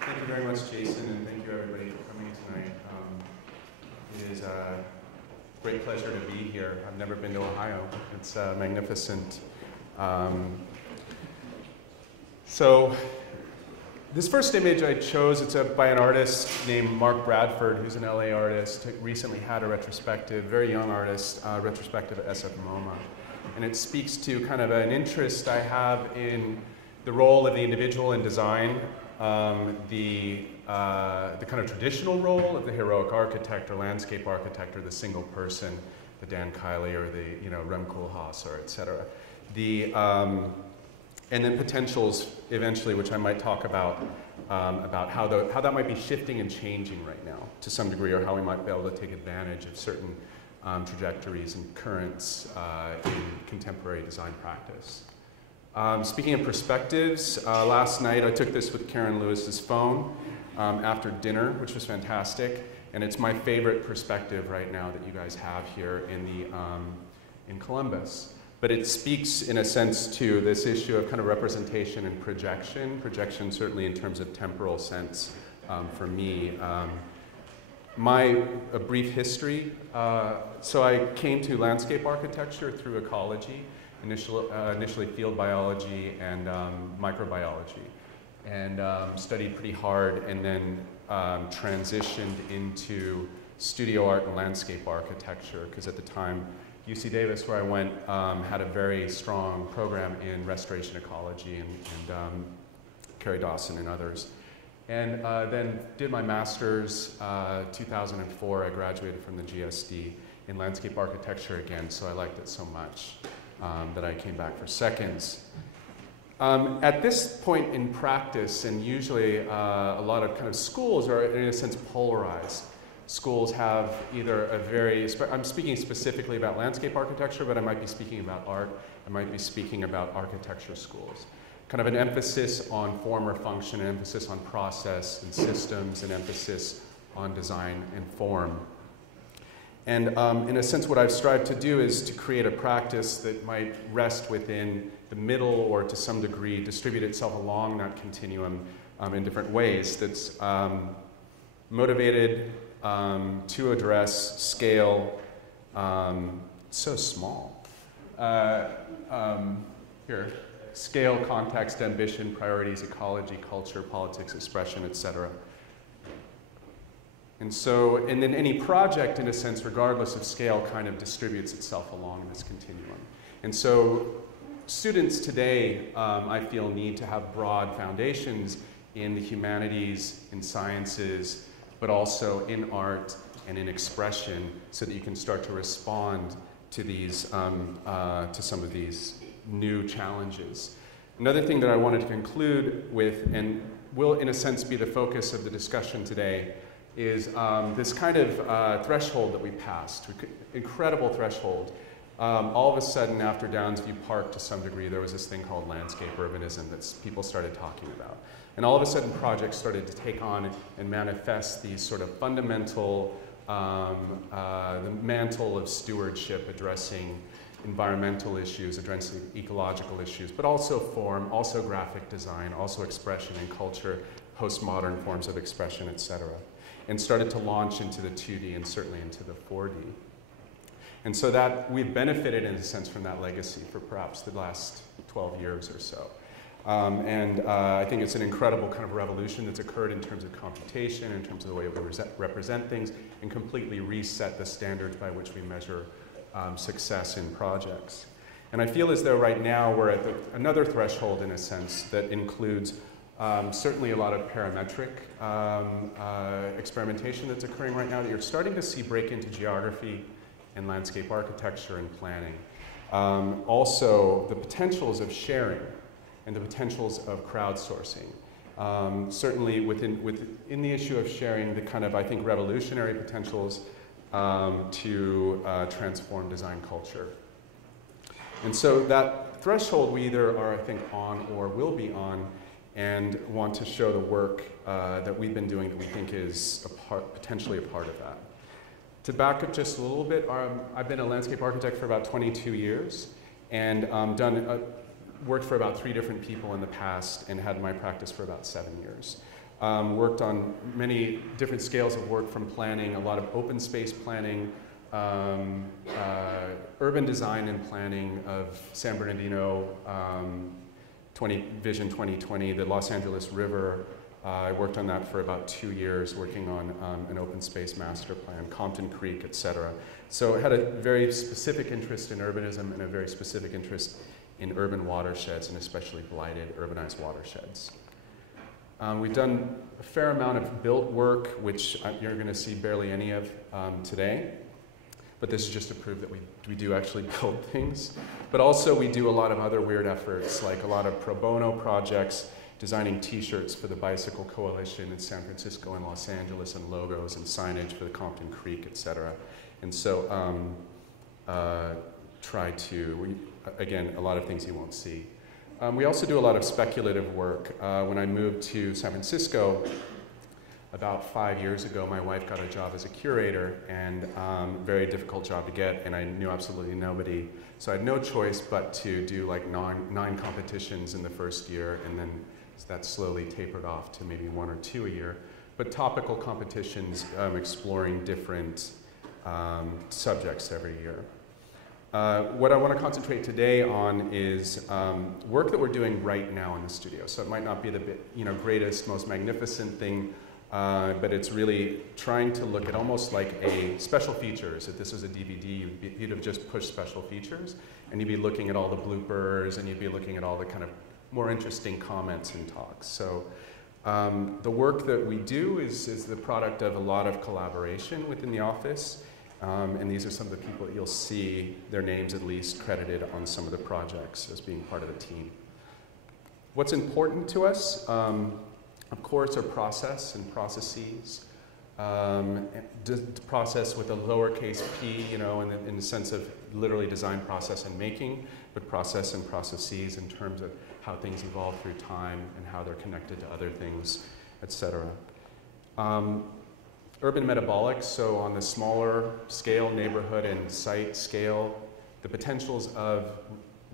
Thank you very much, Jason, and thank you everybody for coming tonight. It is a great pleasure to be here. I've never been to Ohio. It's magnificent. So this first image I chose, it's by an artist named Mark Bradford, who's an LA artist. Recently had a retrospective, very young artist, retrospective at SF MoMA. And it speaks to kind of an interest I have in the role of the individual in design, the kind of traditional role of the heroic architect or landscape architect or the single person, the Dan Kiley or the Rem Koolhaas or et cetera. And then potentials eventually, which I might talk about how that might be shifting and changing right now to some degree, or how we might be able to take advantage of certain trajectories and currents in contemporary design practice. Speaking of perspectives, last night I took this with Karen Lewis's phone after dinner, which was fantastic, and it's my favorite perspective right now that you guys have here in Columbus. But it speaks, in a sense, to this issue of kind of representation and projection. Projection, certainly in terms of temporal sense, for me. A brief history. So I came to landscape architecture through ecology, initially field biology and microbiology, and studied pretty hard, and then transitioned into studio art and landscape architecture, because at the time, UC Davis, where I went, had a very strong program in restoration ecology, and Carrie Dawson and others. And then did my master's, 2004, I graduated from the GSD in landscape architecture again, so I liked it so much that I came back for seconds. At this point in practice, and usually a lot of kind of schools are in a sense polarized. Schools have either I'm speaking specifically about landscape architecture, but I might be speaking about art, I might be speaking about architecture schools. Kind of an emphasis on form or function, an emphasis on process and systems, an emphasis on design and form. And in a sense, what I've strived to do is to create a practice that might rest within the middle, or to some degree distribute itself along that continuum in different ways, that's motivated to address scale, so small. Scale, context, ambition, priorities, ecology, culture, politics, expression, etc. And then any project, in a sense, regardless of scale, kind of distributes itself along this continuum. And so students today, I feel, need to have broad foundations in the humanities, in sciences, but also in art and in expression, so that you can start to respond to these, to some of these new challenges. Another thing that I wanted to conclude with, and will in a sense be the focus of the discussion today, is this kind of threshold that we passed, incredible threshold. All of a sudden, after Downsview Park, to some degree, there was this thing called landscape urbanism that people started talking about. And all of a sudden, projects started to take on and manifest these sort of fundamental, the mantle of stewardship, addressing environmental issues, addressing ecological issues, but also form, also graphic design, also expression and culture, postmodern forms of expression, etc. And started to launch into the 2D and certainly into the 4D. And so that we've benefited in a sense from that legacy for perhaps the last 12 years or so. I think it's an incredible kind of revolution that's occurred in terms of computation, in terms of the way we represent things, and completely reset the standards by which we measure success in projects. And I feel as though right now we're at another threshold, in a sense, that includes certainly a lot of parametric experimentation that's occurring right now that you're starting to see break into geography and landscape architecture and planning. Also, the potentials of sharing and the potentials of crowdsourcing. Certainly within the issue of sharing, the kind of, I think, revolutionary potentials to transform design culture. And so that threshold we either are, I think, on or will be on, and want to show the work that we've been doing that we think is potentially a part of that. To back up just a little bit, I've been a landscape architect for about 22 years, and worked for about 3 different people in the past, and had my practice for about 7 years. Worked on many different scales of work, from planning, a lot of open space planning, urban design and planning of San Bernardino, Vision 2020, the Los Angeles River. I worked on that for about 2 years, working on an open space master plan, Compton Creek, etc. So I had a very specific interest in urbanism and a very specific interest in urban watersheds, and especially blighted urbanized watersheds. We've done a fair amount of built work, which you're going to see barely any of today. But this is just to prove that we do actually build things. But also we do a lot of other weird efforts, like a lot of pro bono projects, designing t-shirts for the Bicycle Coalition in San Francisco and Los Angeles, and logos and signage for the Compton Creek, etc. And so again, a lot of things you won't see. We also do a lot of speculative work. When I moved to San Francisco about 5 years ago, my wife got a job as a curator, and very difficult job to get, and I knew absolutely nobody. So I had no choice but to do like 9 competitions in the first year, and then that slowly tapered off to maybe 1 or 2 a year. But topical competitions exploring different subjects every year. What I want to concentrate today on is work that we're doing right now in the studio. So it might not be the greatest, most magnificent thing, but it's really trying to look at almost like a special features. If this was a DVD, you'd have just pushed special features, and you'd be looking at all the bloopers, and you'd be looking at all the kind of more interesting comments and talks. So the work that we do is the product of a lot of collaboration within the office. And these are some of the people that you'll see, their names at least, credited on some of the projects as being part of the team. What's important to us, of course, are process and processes. Process with a lowercase p, in the sense of literally design, process, and making, but process and processes in terms of how things evolve through time and how they're connected to other things, etc. Urban metabolics, so on the smaller scale, neighborhood and site scale, the potentials of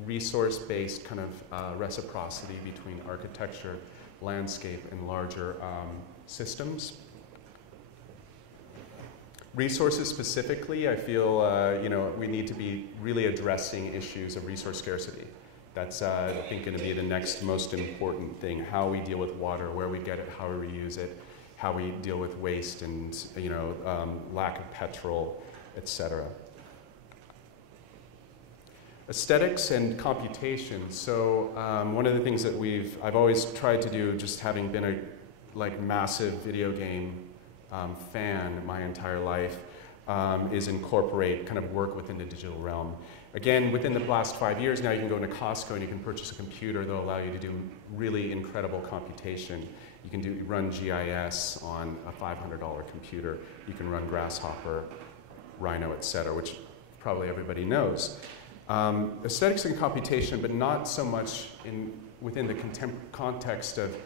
resource-based kind of reciprocity between architecture, landscape, and larger systems. Resources specifically, I feel we need to be really addressing issues of resource scarcity. That's, I think, going to be the next most important thing, how we deal with water, where we get it, how we reuse it, how we deal with waste and lack of petrol, etc. Aesthetics and computation. So one of the things that I've always tried to do, just having been a massive video game fan my entire life, is incorporate kind of work within the digital realm. Again, within the last 5 years now, you can go into Costco and you can purchase a computer that'll allow you to do really incredible computation. You can run GIS on a $500 computer. You can run Grasshopper, Rhino, etc., which probably everybody knows. Aesthetics and computation, but not so much within the context of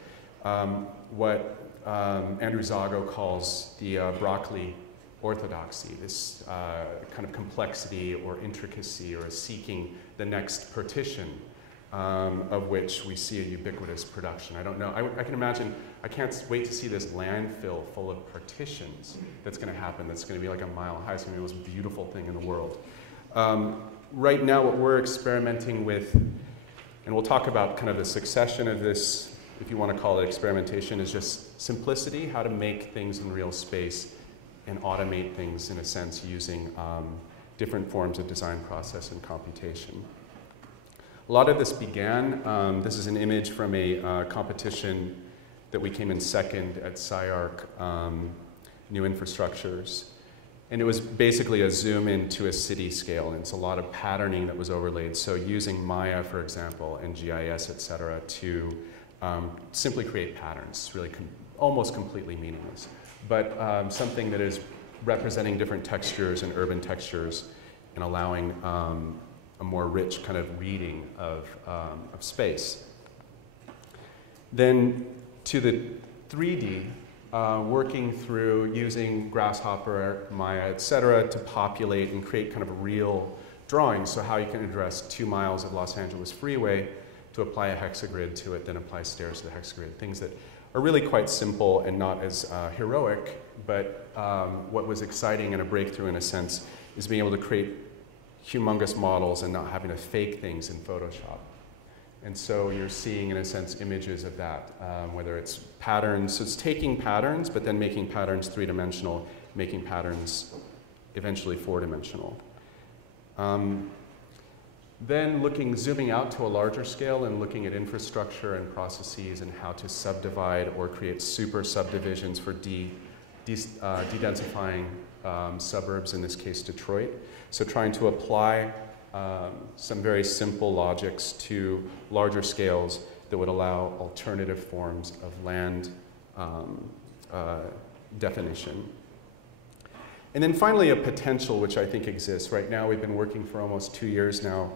what Andrew Zago calls the broccoli orthodoxy, this kind of complexity or intricacy or seeking the next partition, of which we see a ubiquitous production. I don't know, I can imagine, I can't wait to see this landfill full of partitions that's going to happen, that's going to be like a mile high. It's going to be the most beautiful thing in the world. Right now what we're experimenting with, and we'll talk about kind of the succession of this, if you want to call it experimentation, is just simplicity, how to make things in real space and automate things in a sense using different forms of design process and computation. A lot of this began, this is an image from a competition that we came in second at SciArc, New Infrastructures. And it was basically a zoom into a city scale, and it's a lot of patterning that was overlaid. So using Maya, for example, and GIS, et cetera, to simply create patterns. It's really almost completely meaningless. But something that is representing different textures and urban textures and allowing a more rich kind of reading of space. Then to the 3D, working through using Grasshopper, Maya, et cetera, to populate and create kind of real drawings. So how you can address 2 miles of Los Angeles freeway to apply a hexagrid to it, then apply stairs to the hexagrid. Things that are really quite simple and not as heroic, but what was exciting and a breakthrough in a sense is being able to create humongous models and not having to fake things in Photoshop. And so you're seeing, in a sense, images of that, whether it's patterns. So it's taking patterns, but then making patterns three-dimensional, making patterns eventually four-dimensional. Then zooming out to a larger scale and looking at infrastructure and processes and how to subdivide or create super subdivisions for de-densifying suburbs, in this case Detroit. So trying to apply some very simple logics to larger scales that would allow alternative forms of land definition. And then finally, a potential which I think exists. Right now, we've been working for almost 2 years now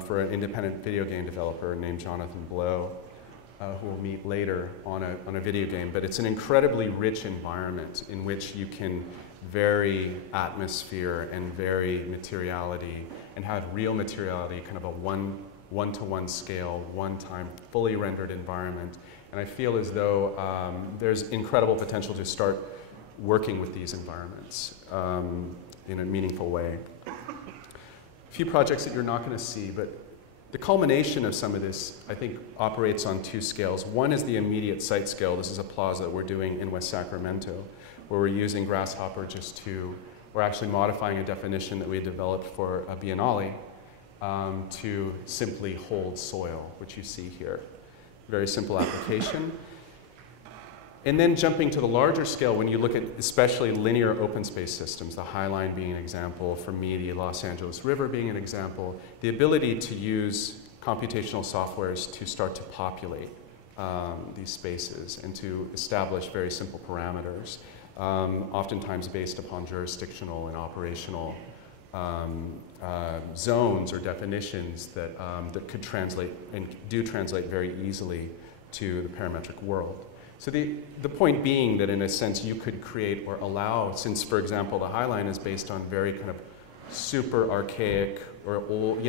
for an independent video game developer named Jonathan Blow, who we'll meet later on a video game. But it's an incredibly rich environment in which you can vary atmosphere and vary materiality and have real materiality, kind of a one-to-one scale, one-time, fully rendered environment. And I feel as though there's incredible potential to start working with these environments in a meaningful way. A few projects that you're not going to see, but the culmination of some of this, I think, operates on two scales. One is the immediate site scale. This is a plaza that we're doing in West Sacramento, where we're using Grasshopper we're actually modifying a definition that we had developed for a biennale to simply hold soil, which you see here. Very simple application. And then jumping to the larger scale, when you look at especially linear open space systems, the High Line being an example, for me, the Los Angeles River being an example, the ability to use computational softwares to start to populate these spaces and to establish very simple parameters, oftentimes based upon jurisdictional and operational zones or definitions that, that could translate and do translate very easily to the parametric world. So the point being that, in a sense, you could create or allow, since, for example, the High Line is based on very kind of super archaic or old,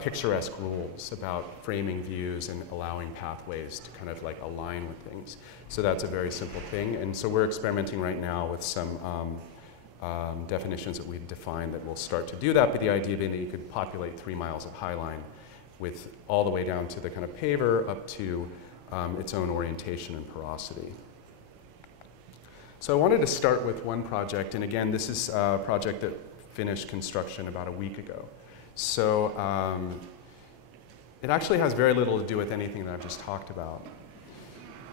picturesque rules about framing views and allowing pathways to kind of like align with things. So that's a very simple thing. And so we're experimenting right now with some definitions that we've defined that will start to do that, but the idea being that you could populate 3 miles of High Line with all the way down to the kind of paver up to its own orientation and porosity. So I wanted to start with one project, and again, this is a project that finished construction about a week ago. So it actually has very little to do with anything that I've just talked about.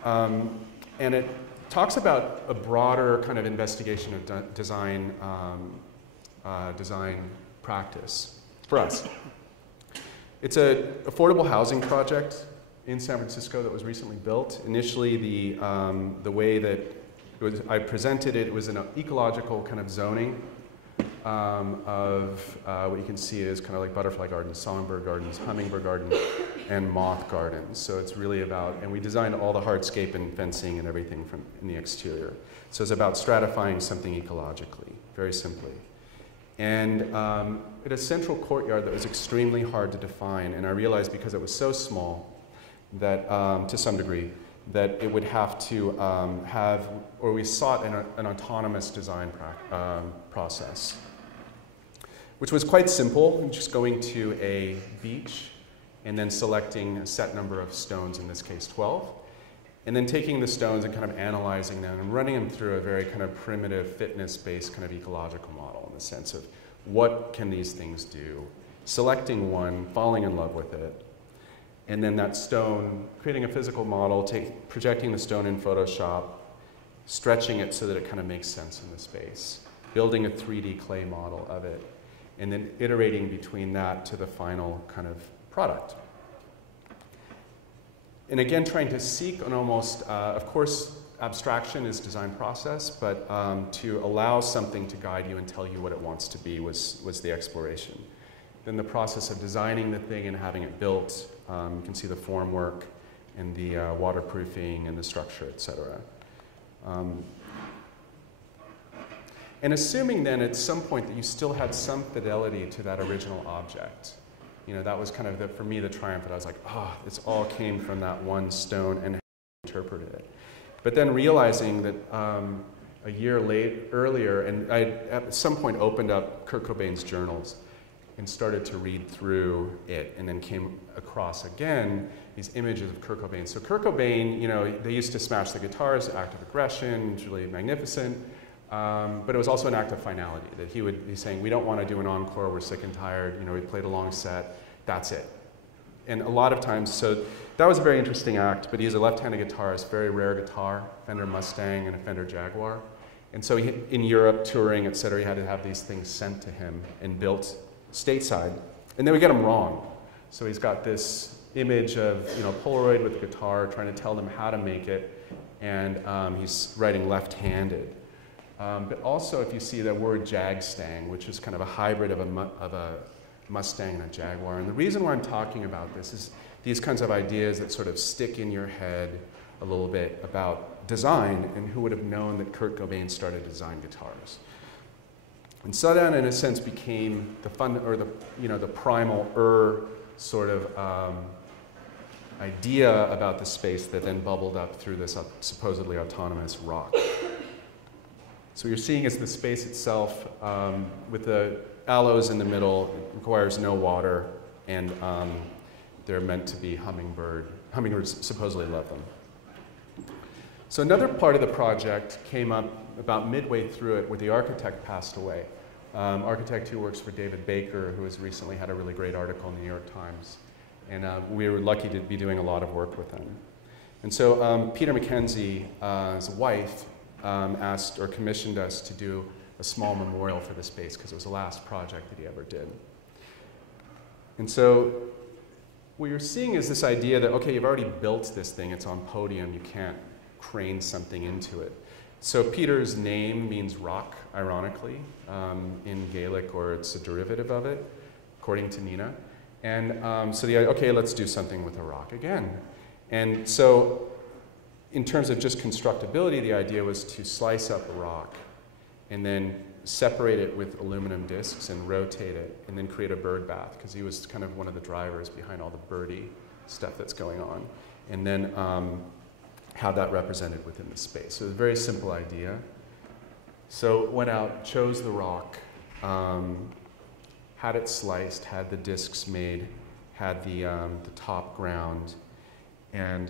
And it talks about a broader kind of investigation of design practice for us. It's an affordable housing project in San Francisco that was recently built. Initially, the way that I presented it was an ecological kind of zoning of what you can see is kind of like butterfly gardens, songbird gardens, hummingbird gardens, and moth gardens. So it's really about, and we designed all the hardscape and fencing and everything from in the exterior. So it's about stratifying something ecologically, very simply. And it had a central courtyard that was extremely hard to define, and I realized because it was so small that, to some degree, that it would have to we sought an autonomous design process, which was quite simple, just going to a beach and then selecting a set number of stones, in this case 12, and then taking the stones and kind of analyzing them and running them through a very kind of primitive fitness-based kind of ecological model in the sense of what can these things do, selecting one, falling in love with it, and then that stone, creating a physical model, projecting the stone in Photoshop, stretching it so that it kind of makes sense in the space, building a 3D clay model of it, and then iterating between that to the final kind of product. And again, trying to seek an almost, of course, abstraction is design process, but to allow something to guide you and tell you what it wants to be was the exploration. Then the process of designing the thing and having it built, you can see the form work and the waterproofing and the structure, et cetera. And assuming then at some point that you still had some fidelity to that original object, that was kind of, for me, the triumph that I was like, this all came from that one stone and how I interpreted it. But then realizing that a year earlier, and I at some point opened up Kurt Cobain's journals and started to read through it, and then came across again these images of Kurt Cobain. So Kurt Cobain, you know, they used to smash the guitars, act of aggression, it's really magnificent, but it was also an act of finality, that he would be saying, we don't want to do an encore, we're sick and tired, you know, we played a long set, that's it. And a lot of times, so that was a very interesting act, but he's a left-handed guitarist, very rare guitar, Fender Mustang and a Fender Jaguar. And so he, in Europe, touring, et cetera, he had to have these things sent to him and built stateside. And then we get them wrong. So he's got this image of, you know, Polaroid with a guitar, trying to tell them how to make it, and he's writing left-handed. But also, if you see the word Jagstang, which is kind of a hybrid of a Mustang and a Jaguar. And the reason why I'm talking about this is these kinds of ideas that sort of stick in your head a little bit about design, and who would have known that Kurt Cobain started to design guitars. And so that, in a sense, became the the primal sort of idea about the space that then bubbled up through this supposedly autonomous rock. So what you're seeing is the space itself with the aloes in the middle. It requires no water, and they're meant to be hummingbird. Hummingbirds supposedly love them. So another part of the project came up about midway through it, where the architect passed away. Architect who works for David Baker, who has recently had a really great article in the New York Times. And we were lucky to be doing a lot of work with him. And so Peter Mackenzie, his wife, asked or commissioned us to do a small memorial for the space, because it was the last project that he ever did. And so what you're seeing is this idea that, okay, you've already built this thing, it's on podium, you can't crane something into it. So Peter's name means rock, ironically, in Gaelic, or it's a derivative of it, according to Nina. And so the idea, okay, let's do something with a rock again. And so in terms of just constructability, the idea was to slice up a rock and then separate it with aluminum discs and rotate it, and then create a bird bath, because he was kind of one of the drivers behind all the birdie stuff that's going on. And then have that represented within the space. So it was a very simple idea. So went out, chose the rock, had it sliced, had the discs made, had the top ground, and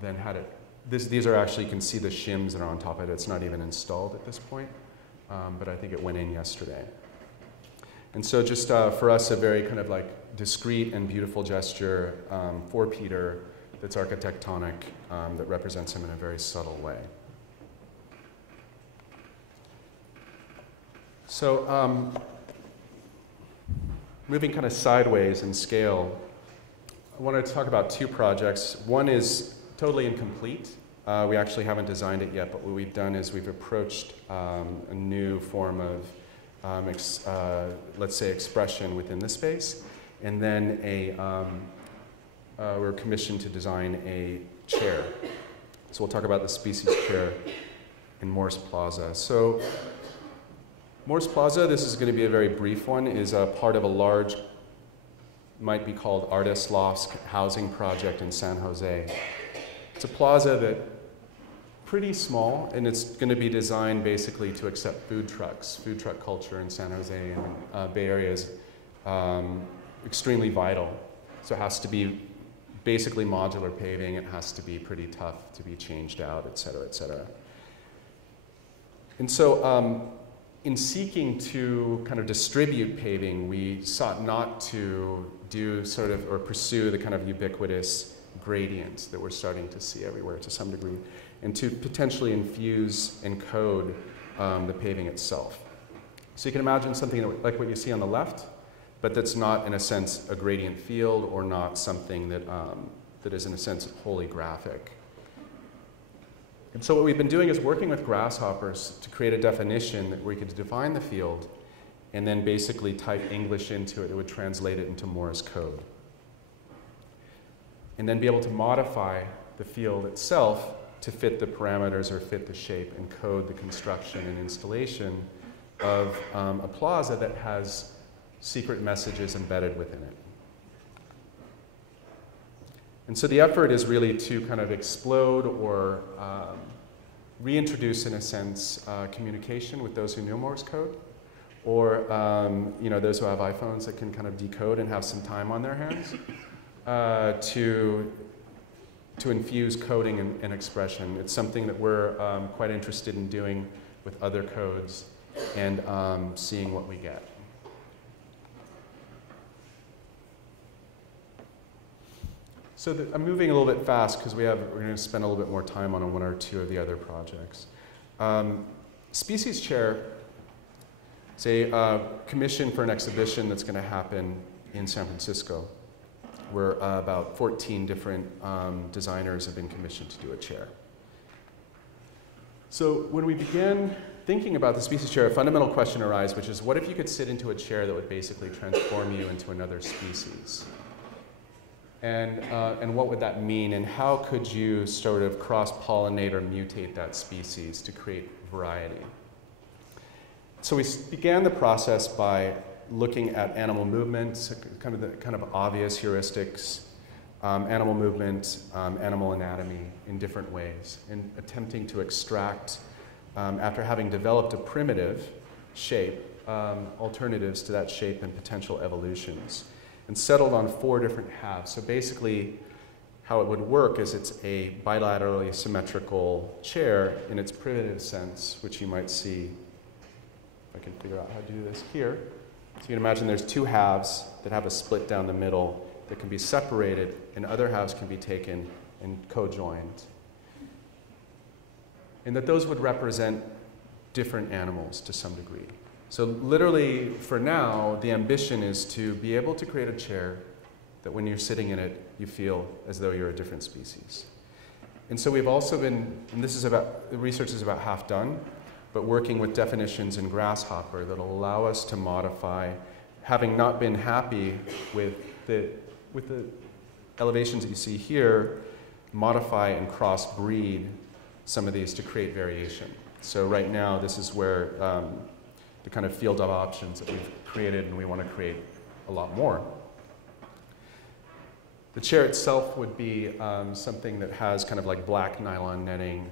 then had it, these are actually, you can see the shims that are on top of it. It's not even installed at this point, but I think it went in yesterday. And so just for us, a very kind of like discreet and beautiful gesture for Peter that's architectonic, that represents him in a very subtle way. So moving kind of sideways in scale, I wanted to talk about two projects. One is totally incomplete. We actually haven't designed it yet, but what we've done is we've approached a new form of, let's say, expression within the space. And then we're commissioned to design a chair. So we'll talk about the species chair in Morse Plaza. So Morse Plaza, this is going to be a very brief one, is a part of a large, might be called Artist Lofts housing project in San Jose. It's a plaza that pretty small, and it's going to be designed basically to accept food trucks. Food truck culture in San Jose and Bay Area is extremely vital. So it has to be basically modular paving. It has to be pretty tough to be changed out, et cetera, et cetera. And so in seeking to kind of distribute paving, we sought not to do sort of, or pursue the kind of ubiquitous gradient that we're starting to see everywhere to some degree, and to potentially infuse and code the paving itself. So you can imagine something like what you see on the left, but that's not, in a sense, a gradient field, or not something that, that is, in a sense, wholly graphic. And so what we've been doing is working with grasshoppers to create a definition where we could define the field and then basically type English into it. It would translate it into Morse code. And then be able to modify the field itself to fit the parameters or fit the shape, and code the construction and installation of a plaza that has secret messages embedded within it. And so the effort is really to kind of explode or reintroduce, in a sense, communication with those who know Morse code, or those who have iPhones that can kind of decode and have some time on their hands, to infuse coding and expression. It's something that we're quite interested in doing with other codes and seeing what we get. So I'm moving a little bit fast because we're going to spend a little bit more time on one or two of the other projects. Species Chair is a commission for an exhibition that's going to happen in San Francisco, where about 14 different designers have been commissioned to do a chair. So when we began thinking about the Species Chair, a fundamental question arose, which is, what if you could sit into a chair that would basically transform you into another species? And what would that mean, and how could you sort of cross-pollinate or mutate that species to create variety? So we began the process by looking at animal movements, kind of obvious heuristics, animal movement, animal anatomy in different ways, and attempting to extract, after having developed a primitive shape, alternatives to that shape and potential evolutions, and settled on 4 different halves. So basically, how it would work is it's a bilaterally symmetrical chair in its primitive sense, which you might see, if I can figure out how to do this here. So you can imagine there's 2 halves that have a split down the middle that can be separated, and other halves can be taken and co-joined. And that those would represent different animals to some degree. So literally, for now, the ambition is to be able to create a chair that when you're sitting in it, you feel as though you're a different species. And so we've also been, and this is about, the research is about half done, but working with definitions in Grasshopper that will allow us to modify, having not been happy with the elevations that you see here, modify and crossbreed some of these to create variation. So right now, this is where the kind of field of options that we've created, and we want to create a lot more. The chair itself would be something that has kind of like black nylon netting,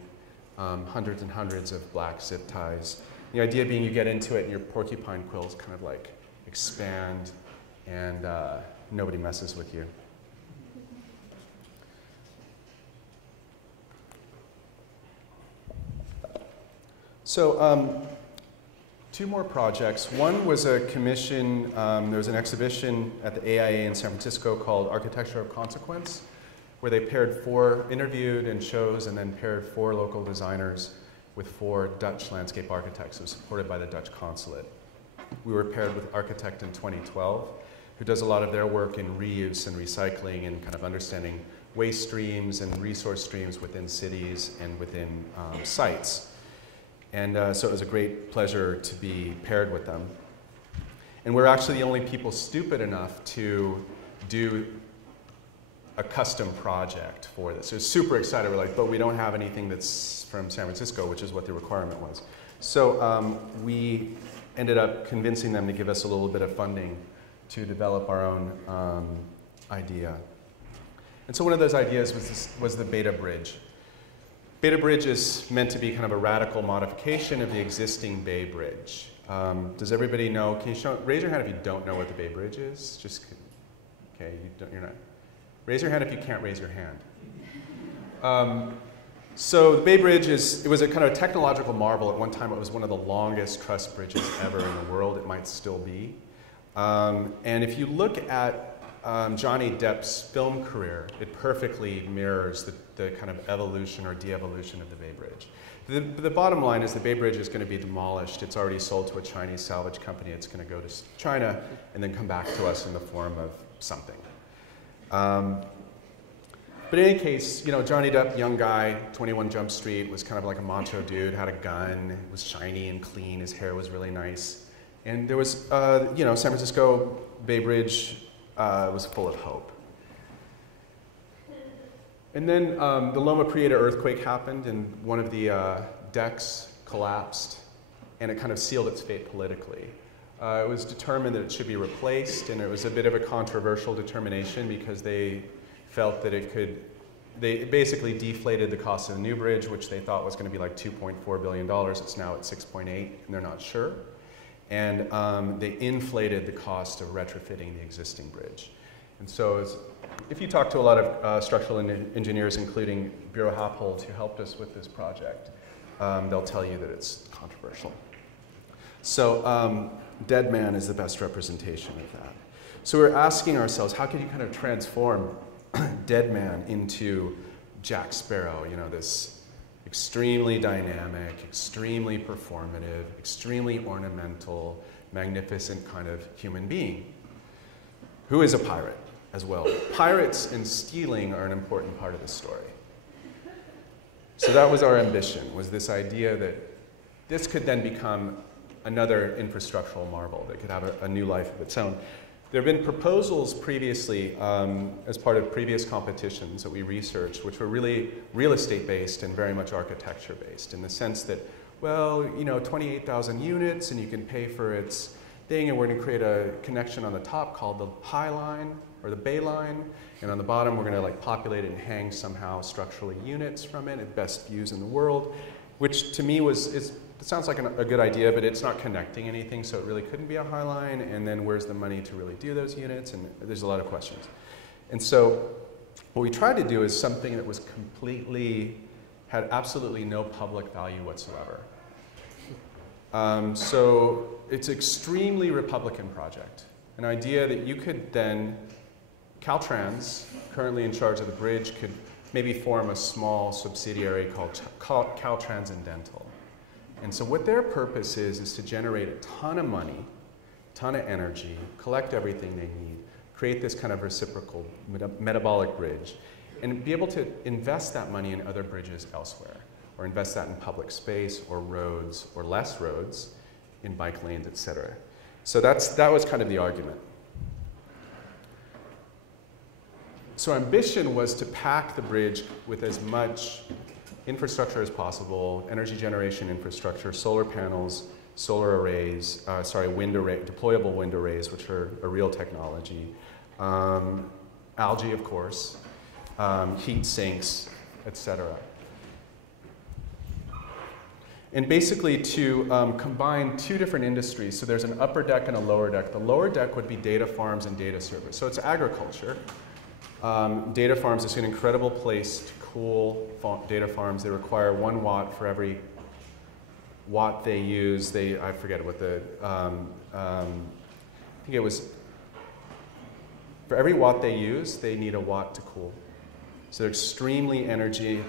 hundreds and hundreds of black zip ties. The idea being you get into it and your porcupine quills kind of like expand and nobody messes with you. So 2 more projects. One was a commission, there was an exhibition at the AIA in San Francisco called Architecture of Consequence, where they interviewed and chose and then paired 4 local designers with 4 Dutch landscape architects. It was supported by the Dutch consulate. We were paired with Architect in 2012, who does a lot of their work in reuse and recycling and kind of understanding waste streams and resource streams within cities and within sites. And so it was a great pleasure to be paired with them. And we're actually the only people stupid enough to do a custom project for this. So super excited. We're like, but we don't have anything that's from San Francisco, which is what the requirement was. So we ended up convincing them to give us a little bit of funding to develop our own idea. And so one of those ideas was the Beta Bridge. Beta Bridge is meant to be kind of a radical modification of the existing Bay Bridge. Does everybody know? Can you raise your hand if you don't know what the Bay Bridge is? Just, okay, you're not. Raise your hand if you can't raise your hand. So the Bay Bridge it was a kind of technological marvel. At one time, it was one of the longest truss bridges ever in the world. It might still be. And if you look at Johnny Depp's film career, it perfectly mirrors the kind of evolution or de-evolution of the Bay Bridge. The bottom line is the Bay Bridge is going to be demolished. It's already sold to a Chinese salvage company. It's going to go to China and then come back to us in the form of something. But in any case, Johnny Depp, young guy, 21 Jump Street, was kind of like a macho dude, had a gun, was shiny and clean, his hair was really nice. And there was, San Francisco Bay Bridge was full of hope. And then the Loma Prieta earthquake happened, and one of the decks collapsed, and it kind of sealed its fate politically. It was determined that it should be replaced, and it was a bit of a controversial determination because they felt that it could they basically deflated the cost of the new bridge, which they thought was going to be like $2.4 billion. It's now at 6.8, and they're not sure. And they inflated the cost of retrofitting the existing bridge. And so if you talk to a lot of structural engineers, including Bureau Happold, who helped us with this project, they'll tell you that it's controversial. So Dead Man is the best representation of that. So we're asking ourselves, how can you kind of transform Dead Man into Jack Sparrow, you know, this extremely dynamic, extremely performative, extremely ornamental, magnificent kind of human being, who is a pirate as well. Pirates and stealing are an important part of the story. So that was our ambition, was this idea that this could then become another infrastructural marvel that could have a new life of its own. There have been proposals previously as part of previous competitions that we researched, which were really real estate based and very much architecture based, in the sense that, well, you know, 28,000 units and you can pay for its thing, and we're going to create a connection on the top called the High Line or the Bay Line, and on the bottom we're going to like populate it and hang somehow structurally units from it at best views in the world, which to me it sounds like a good idea, but it's not connecting anything, so it really couldn't be a High Line. And then where's the money to really do those units? And there's a lot of questions. And so what we tried to do is something that was had absolutely no public value whatsoever. So it's an extremely Republican project. An idea that you could then, Caltrans, currently in charge of the bridge, could maybe form a small subsidiary called Caltranscendental. And so what their purpose is to generate a ton of money, a ton of energy, collect everything they need, create this kind of reciprocal metabolic bridge, and be able to invest that money in other bridges elsewhere, or invest that in public space, or roads, or less roads, in bike lanes, et cetera. So that was kind of the argument. So our ambition was to pack the bridge with as much infrastructure as possible, energy generation infrastructure, solar panels, solar arrays, deployable wind arrays, which are a real technology, algae, of course, heat sinks, etc. And basically to combine two different industries. So there's an upper deck and a lower deck. The lower deck would be data farms and data servers. So it's agriculture. Data farms is an incredible place to cool data farms. They require 1 watt for every watt they use. I forget what I think it was, for every watt they use, they need a watt to cool. So they're extremely energy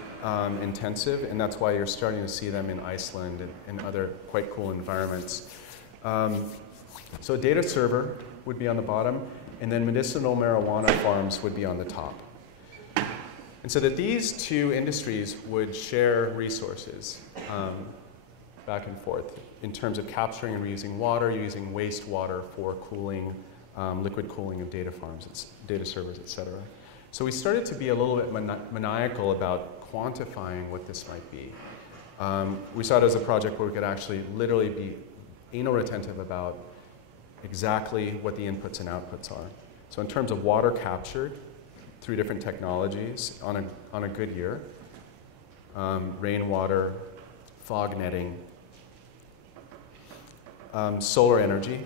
intensive, and that's why you're starting to see them in Iceland and other quite cool environments. So a data server would be on the bottom, and then medicinal marijuana farms would be on the top. And so that these two industries would share resources back and forth in terms of capturing and reusing water, using wastewater for cooling, liquid cooling of data farms, data servers, et cetera. So we started to be a little bit maniacal about quantifying what this might be. We saw it as a project where we could actually literally be anal retentive about exactly what the inputs and outputs are. So in terms of water captured through different technologies on a good year, rainwater, fog netting, solar energy,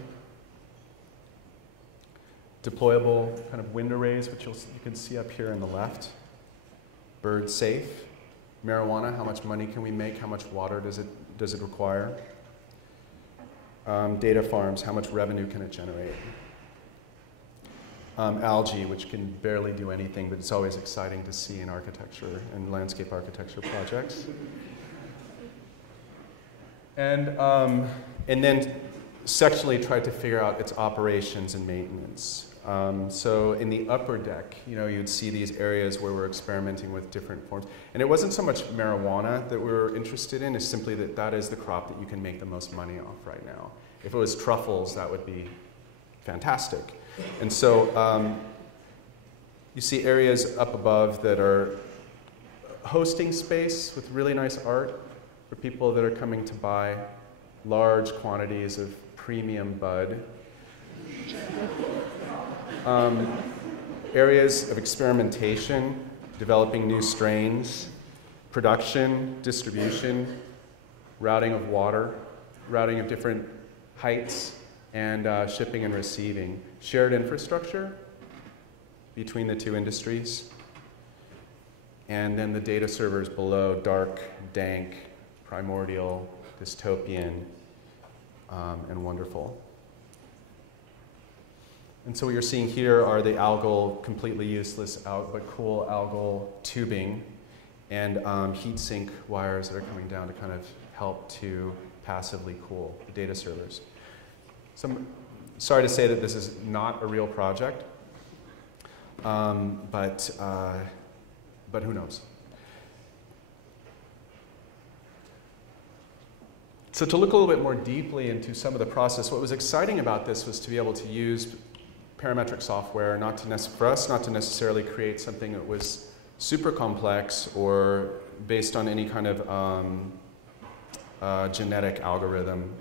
deployable kind of wind arrays, which you can see up here on the left, bird safe, marijuana, how much money can we make, how much water does it require, data farms, how much revenue can it generate, algae, which can barely do anything, but it's always exciting to see in architecture and landscape architecture projects. And then sectionally tried to figure out its operations and maintenance. So in the upper deck, you'd see these areas where we're experimenting with different forms. And it wasn't so much marijuana that we were interested in, it's simply that is the crop that you can make the most money off right now. If it was truffles, that would be fantastic. And so you see areas up above that are hosting space with really nice art for people that are coming to buy large quantities of premium bud. Areas of experimentation developing new strains, production, distribution, routing of water, routing of different heights, and shipping and receiving. Shared infrastructure between the two industries. And then the data servers below, dark, dank, primordial, dystopian, and wonderful. And so what you're seeing here are the algal, completely useless but cool algal tubing and heat sink wires that are coming down to kind of help to passively cool the data servers. So I'm sorry to say that this is not a real project, but who knows? So to look a little bit more deeply into some of the process, what was exciting about this was to be able to use parametric software, for us not to necessarily create something that was super complex or based on any kind of genetic algorithm,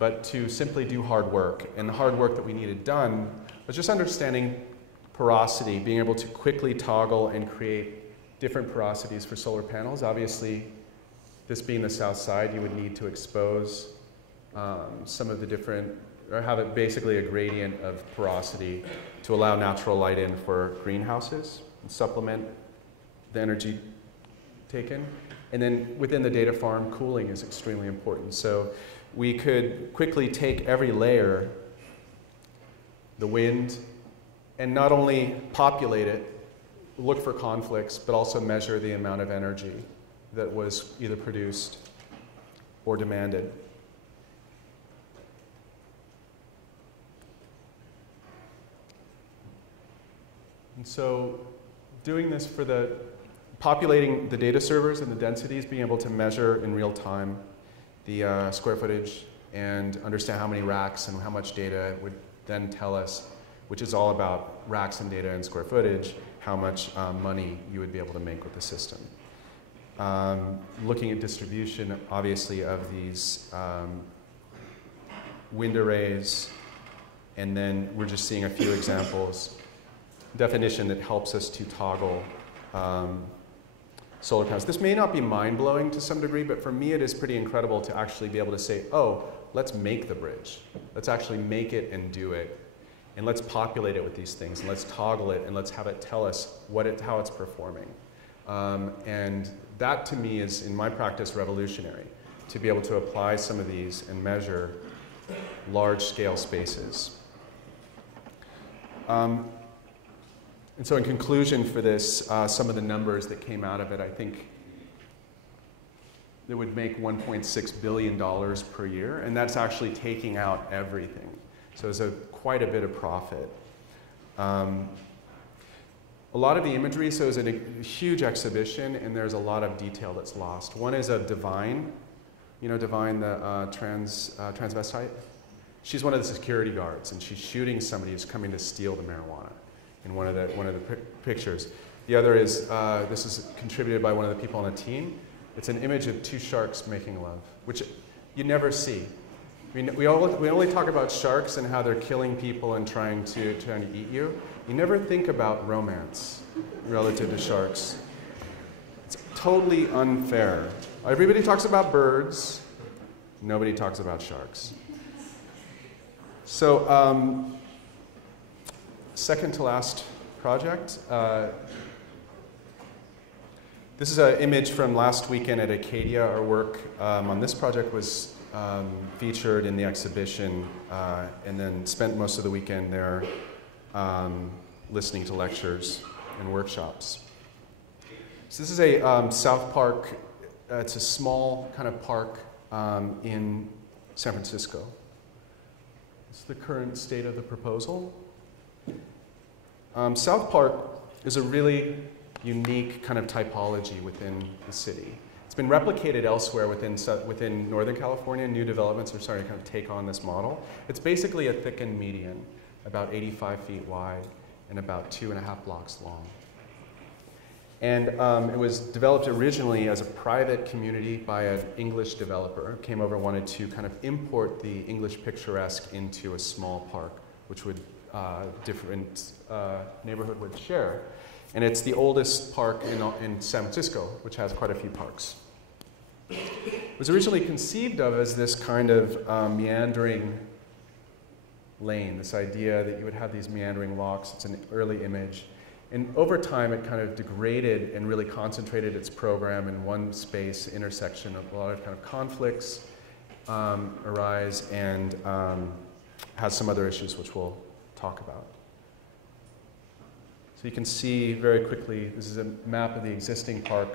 but to simply do hard work. And the hard work that we needed done was just understanding porosity, being able to quickly toggle and create different porosities for solar panels. Obviously, this being the south side, you would need to expose some of the different, or have it basically a gradient of porosity to allow natural light in for greenhouses and supplement the energy taken. And then within the data farm, cooling is extremely important. So we could quickly take every layer, the wind, and not only populate it, look for conflicts, but also measure the amount of energy that was either produced or demanded. And so doing this for populating the data servers and the densities, being able to measure in real time the square footage and understand how many racks and how much data would then tell us, which is all about racks and data and square footage, how much money you would be able to make with the system. Looking at distribution, obviously, of these wind arrays, and then we're just seeing a few examples. Definition that helps us to toggle solar panels. This may not be mind-blowing to some degree, but for me it is pretty incredible to actually be able to say, oh, let's make the bridge. Let's actually make it and do it. And let's populate it with these things, and let's toggle it, and let's have it tell us how it's performing. And that, to me, is, in my practice, revolutionary, to be able to apply some of these and measure large-scale spaces. And so in conclusion for this, some of the numbers that came out of it, I think it would make $1.6 billion per year, and that's actually taking out everything. So it's quite a bit of profit. A lot of the imagery, so it's a huge exhibition, and there's a lot of detail that's lost. One is of Divine, you know Divine, the transvestite? She's one of the security guards, and she's shooting somebody who's coming to steal the marijuana in one of the pictures. The other is, this is contributed by one of the people on the team. It's an image of two sharks making love, which you never see. I mean, we only talk about sharks and how they're killing people and trying to eat you. You never think about romance relative to sharks. It's totally unfair. Everybody talks about birds. Nobody talks about sharks. So, second to last project. This is an image from last weekend at Acadia. Our work on this project was featured in the exhibition and then spent most of the weekend there listening to lectures and workshops. So this is a South Park. It's a small kind of park in San Francisco. It's the current state of the proposal. South Park is a really unique kind of typology within the city. It's been replicated elsewhere within Northern California. New developments are starting to kind of take on this model. It's basically a thickened median, about 85 feet wide and about 2.5 blocks long. And it was developed originally as a private community by an English developer. Came over and wanted to kind of import the English picturesque into a small park, which would different neighborhood would share. And it's the oldest park in San Francisco, which has quite a few parks. It was originally conceived of as this kind of meandering lane, this idea that you would have these meandering walks. It's an early image. And over time, it kind of degraded and really concentrated its program in one space, intersection of a lot of kind of conflicts arise, and has some other issues which we'll talk about. So you can see very quickly, this is a map of the existing park.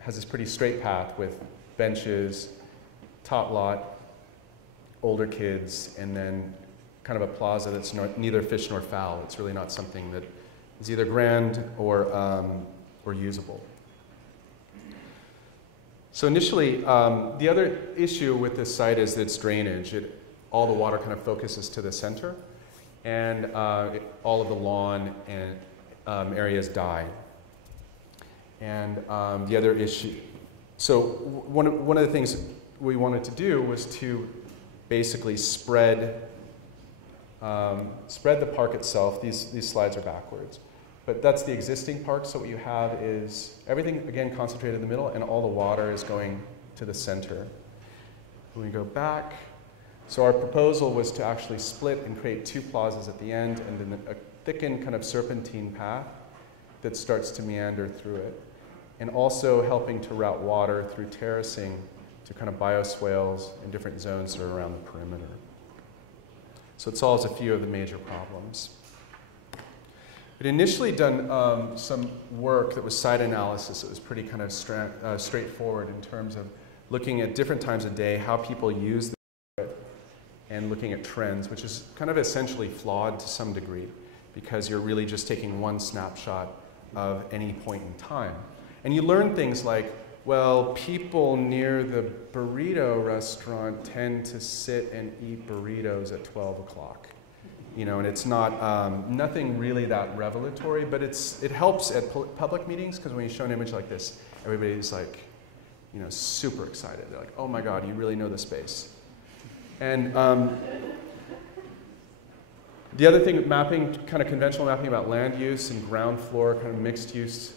Has this pretty straight path with benches, top lot, older kids, and then kind of a plaza that's neither fish nor fowl. It's really not something that is either grand or usable. So initially, the other issue with this site is its drainage. All the water kind of focuses to the center, and all of the lawn and areas die. And the other issue, so one of the things we wanted to do was to basically spread the park itself. These slides are backwards. But that's the existing park, so what you have is everything, again, concentrated in the middle, and all the water is going to the center. When we go back, so our proposal was to actually split and create two plazas at the end, and then a thickened kind of serpentine path that starts to meander through it, and also helping to route water through terracing to kind of bioswales in different zones that are around the perimeter. So it solves a few of the major problems. We'd initially done some work that was site analysis. It was pretty kind of straightforward in terms of looking at different times of day, how people use the site, and looking at trends, which is kind of essentially flawed to some degree, because you're really just taking one snapshot of any point in time. And you learn things like, well, people near the burrito restaurant tend to sit and eat burritos at 12 o'clock. You know, and it's not, nothing really that revelatory, but it helps at public meetings, because when you show an image like this, everybody's like, you know, super excited. They're like, oh my God, you really know the space. And the other thing, mapping, kind of conventional mapping about land use and ground floor, kind of mixed use,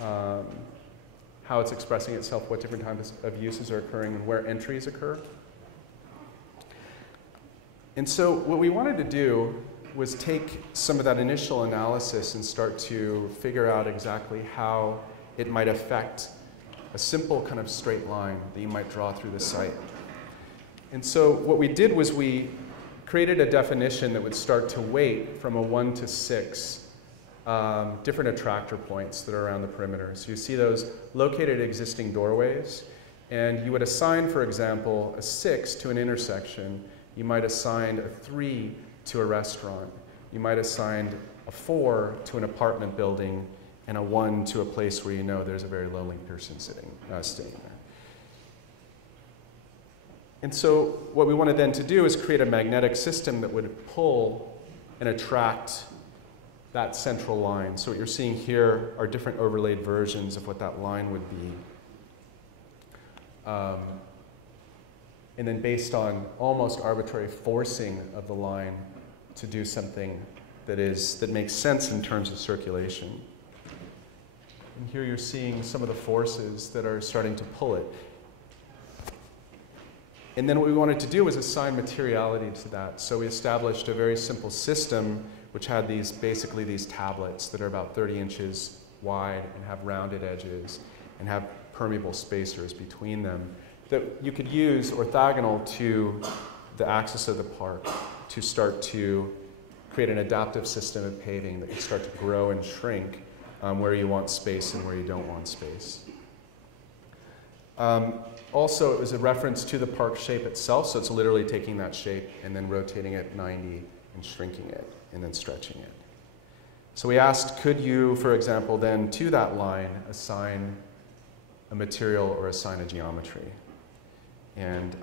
how it's expressing itself, what different types of uses are occurring, and where entries occur. And so what we wanted to do was take some of that initial analysis and start to figure out exactly how it might affect a simple kind of straight line that you might draw through the site. And so what we did was we created a definition that would start to weight from a 1 to 6 different attractor points that are around the perimeter. So you see those located at existing doorways, and you would assign, for example, a 6 to an intersection. You might assign a 3 to a restaurant. You might assign a 4 to an apartment building, and a 1 to a place where you know there's a very lonely person staying there. And so what we wanted then to do is create a magnetic system that would pull and attract that central line. So what you're seeing here are different overlaid versions of what that line would be. And then based on almost arbitrary forcing of the line to do something that makes sense in terms of circulation. And here you're seeing some of the forces that are starting to pull it. And then what we wanted to do was assign materiality to that. So we established a very simple system which had basically these tablets that are about 30 inches wide and have rounded edges and have permeable spacers between them that you could use orthogonal to the axis of the park to start to create an adaptive system of paving that can start to grow and shrink where you want space and where you don't want space. Also, it was a reference to the park shape itself, so it's literally taking that shape and then rotating it 90 and shrinking it and then stretching it. So we asked, could you, for example, then to that line assign a material or assign a geometry? And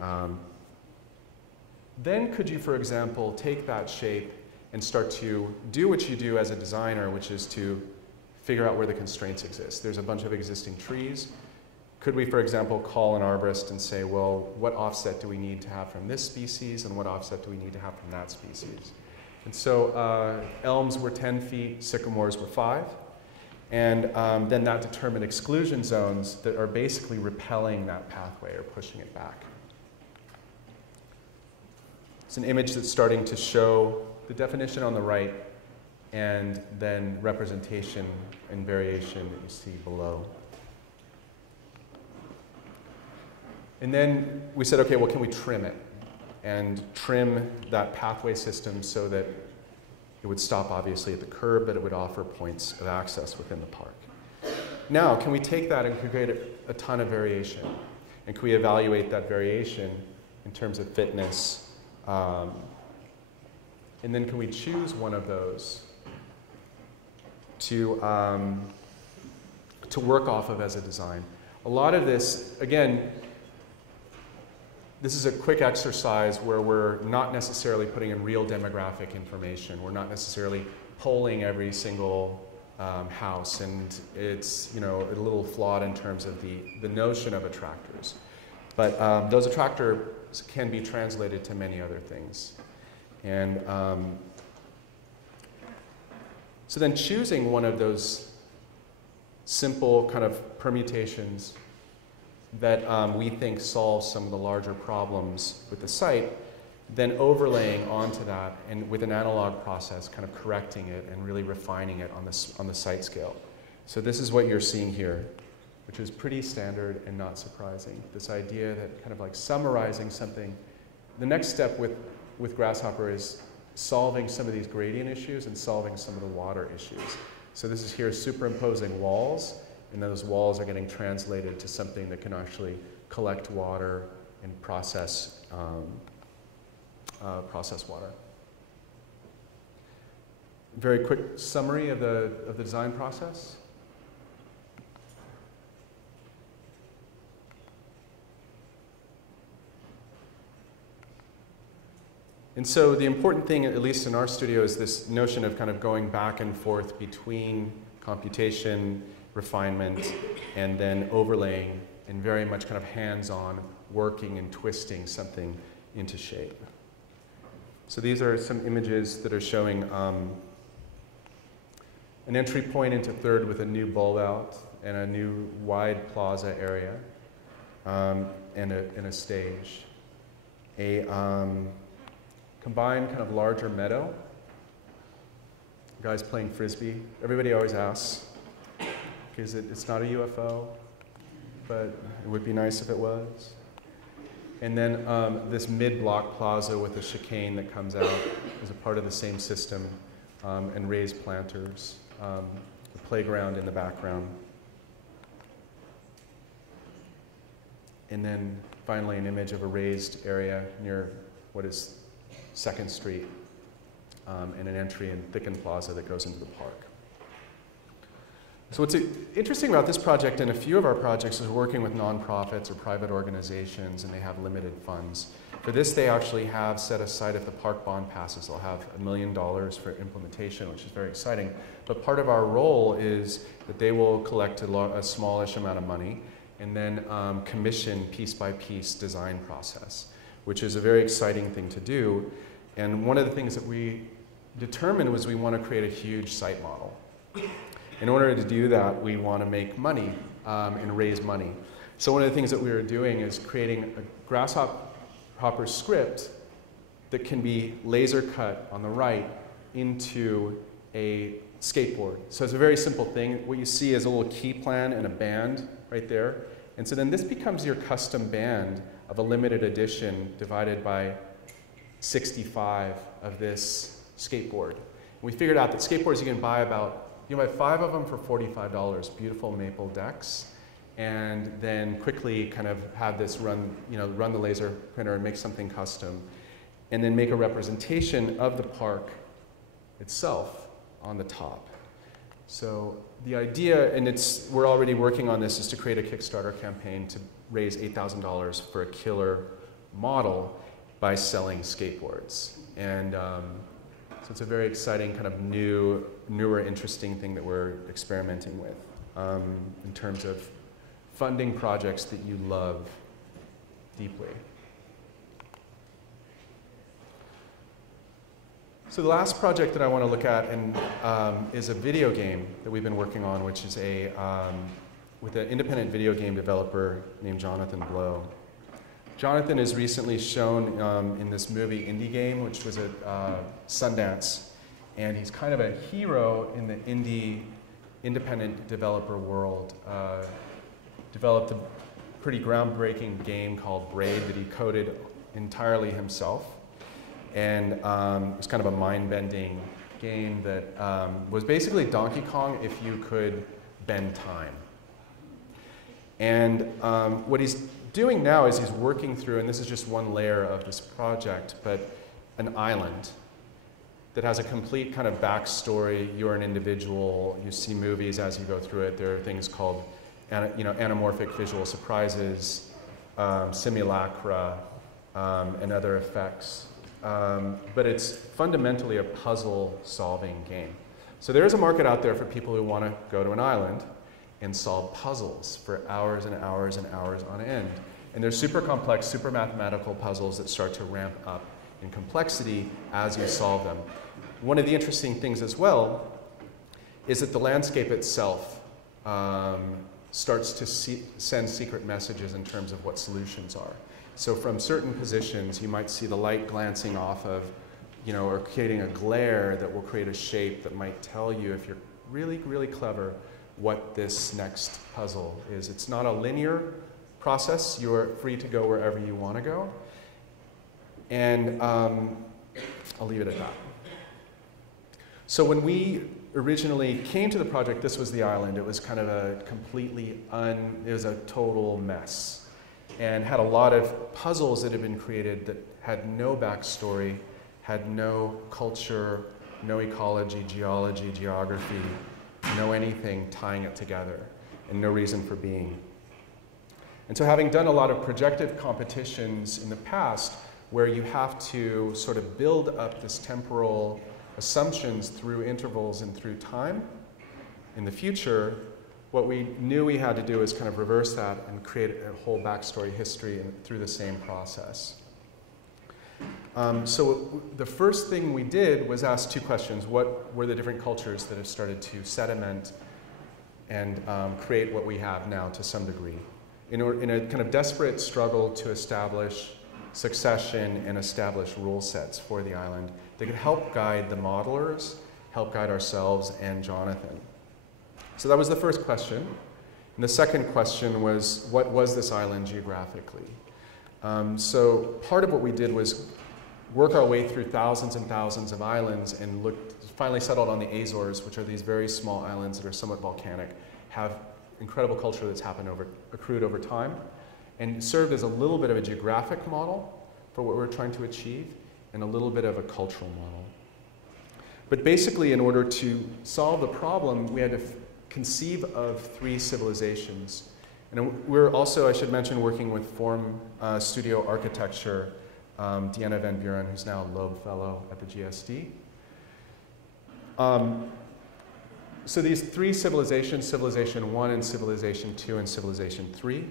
then could you, for example, take that shape and start to do what you do as a designer, which is to figure out where the constraints exist. There's a bunch of existing trees. Could we, for example, call an arborist and say, well, what offset do we need to have from this species and what offset do we need to have from that species? And so elms were 10 feet, sycamores were 5. And then that determined exclusion zones that are basically repelling that pathway or pushing it back. It's an image that's starting to show the definition on the right and then representation and variation that you see below. And then we said, okay, well, can we trim it? And trim that pathway system so that it would stop obviously at the curb, but it would offer points of access within the park. Now, can we take that and create a ton of variation? And can we evaluate that variation in terms of fitness? And then can we choose one of those to work off of as a design? A lot of this, again, this is a quick exercise where we're not necessarily putting in real demographic information. We're not necessarily polling every single house, and it's a little flawed in terms of the notion of attractors. But those attractors can be translated to many other things. And so then choosing one of those simple kind of permutations that we think solves some of the larger problems with the site, then overlaying onto that and with an analog process, kind of correcting it and really refining it on the site scale. So this is what you're seeing here, which is pretty standard and not surprising. This idea that kind of like summarizing something. The next step with Grasshopper is solving some of these gradient issues and solving some of the water issues. So this is here superimposing walls, and those walls are getting translated to something that can actually collect water and process water. Very quick summary of the design process. And so the important thing, at least in our studio, is this notion of kind of going back and forth between computation, refinement, and then overlaying, and very much kind of hands-on working and twisting something into shape. So these are some images that are showing an entry point into third with a new bulb out and a new wide plaza area and a stage. A combined kind of larger meadow. Guys playing frisbee. Everybody always asks, because it's not a UFO, but it would be nice if it was. And then this mid-block plaza with a chicane that comes out is a part of the same system, and raised planters, the playground in the background. And then finally an image of a raised area near what is 2nd Street, and an entry in thickened plaza that goes into the park. So what's interesting about this project and a few of our projects is working with nonprofits or private organizations, and they have limited funds. For this, they actually have set aside, if the park bond passes, they'll have $1 million for implementation, which is very exciting. But part of our role is that they will collect a smallish amount of money and then commission piece-by-piece design process, which is a very exciting thing to do. And one of the things that we determined was we want to create a huge site model. In order to do that, we want to make money and raise money. So one of the things that we were doing is creating a Grasshopper script that can be laser cut on the right into a skateboard. So it's a very simple thing. What you see is a little key plan and a band right there. And so then this becomes your custom band of a limited edition divided by 65 of this skateboard. And we figured out that skateboards you can buy you buy 5 of them for $45, beautiful maple decks, and then quickly kind of have this run the laser printer and make something custom, and then make a representation of the park itself on the top. So the idea, and we're already working on this, is to create a Kickstarter campaign to raise $8,000 for a killer model by selling skateboards. And so it's a very exciting kind of newer, interesting thing that we're experimenting with in terms of funding projects that you love deeply. So the last project that I want to look at is a video game that we've been working on, which is with an independent video game developer named Jonathan Blow. Jonathan is recently shown in this movie Indie Game, which was at Sundance, and he's kind of a hero in the independent developer world. Developed a pretty groundbreaking game called Braid that he coded entirely himself. And it was kind of a mind-bending game that was basically Donkey Kong if you could bend time. And what he's doing now is he's working through, and this is just one layer of this project, but an island that has a complete kind of backstory. You're an individual, you see movies as you go through it. There are things called anamorphic visual surprises, simulacra, and other effects. But it's fundamentally a puzzle-solving game. So there is a market out there for people who want to go to an island and solve puzzles for hours and hours and hours on end. And they're super complex, super mathematical puzzles that start to ramp up in complexity as you solve them. One of the interesting things as well is that the landscape itself starts to send secret messages in terms of what solutions are. So from certain positions, you might see the light glancing off of, or creating a glare that will create a shape that might tell you, if you're really, really clever, what this next puzzle is. It's not a linear process. You're free to go wherever you want to go. And I'll leave it at that. So when we originally came to the project, this was the island. It was kind of a it was a total mess, and had a lot of puzzles that had been created that had no backstory, had no culture, no ecology, geology, geography, no anything tying it together, and no reason for being. And so having done a lot of projective competitions in the past, where you have to sort of build up this temporal assumptions through intervals and through time, in the future, what we knew we had to do is kind of reverse that and create a whole backstory history through the same process. So the first thing we did was ask two questions. What were the different cultures that have started to sediment and create what we have now to some degree? In a kind of desperate struggle to establish succession and establish rule sets for the island that could help guide the modelers, help guide ourselves and Jonathan. So that was the first question. And the second question was, what was this island geographically? So part of what we did was work our way through thousands and thousands of islands and finally settled on the Azores, which are these very small islands that are somewhat volcanic, have incredible culture that's accrued over time, and served as a little bit of a geographic model for what we're trying to achieve, and a little bit of a cultural model. But basically, in order to solve the problem, we had to conceive of three civilizations. And we're also, I should mention, working with Form Studio Architecture, Deanna Van Buren, who's now a Loeb Fellow at the GSD. So these three civilizations, Civilization 1 and Civilization 2 and Civilization 3,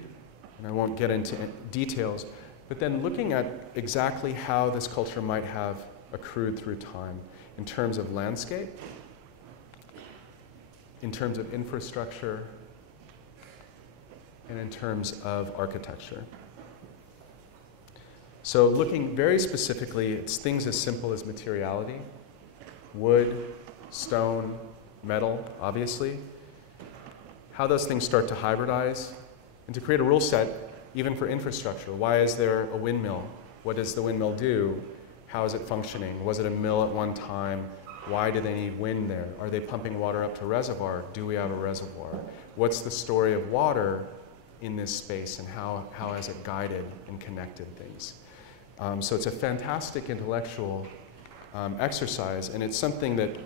and I won't get into details, but then looking at exactly how this culture might have accrued through time in terms of landscape, in terms of infrastructure, and in terms of architecture. So looking very specifically, it's things as simple as materiality, wood, stone, metal, obviously, how those things start to hybridize, and to create a rule set even for infrastructure. Why is there a windmill? What does the windmill do? How is it functioning? Was it a mill at one time? Why do they need wind there? Are they pumping water up to a reservoir? Do we have a reservoir? What's the story of water in this space, and how has it guided and connected things? So it's a fantastic intellectual exercise, and it's something that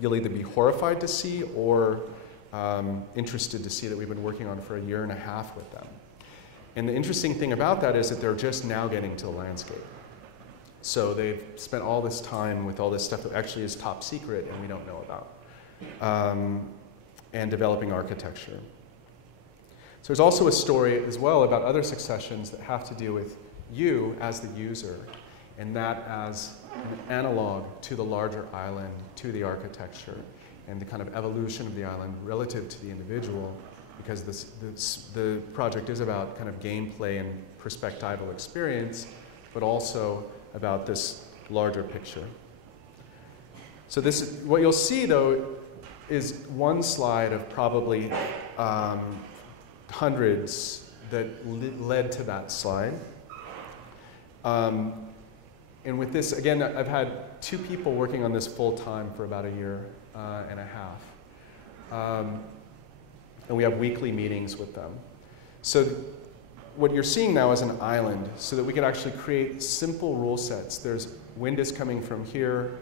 you'll either be horrified to see or interested to see that we've been working on for 1.5 years with them. And the interesting thing about that is that they're just now getting to the landscape. So they've spent all this time with all this stuff that actually is top secret and we don't know about, and developing architecture. So there's also a story as well about other successions that have to do with you as the user, and that as an analog to the larger island, to the architecture, and the kind of evolution of the island relative to the individual, because the project is about kind of gameplay and perspectival experience, but also about this larger picture. So this is, what you'll see though is one slide of probably hundreds that led to that slide. And with this, again, I've had 2 people working on this full time for about a year and a half. And we have weekly meetings with them. So what you're seeing now is an island, so that we can actually create simple rule sets. There's wind is coming from here,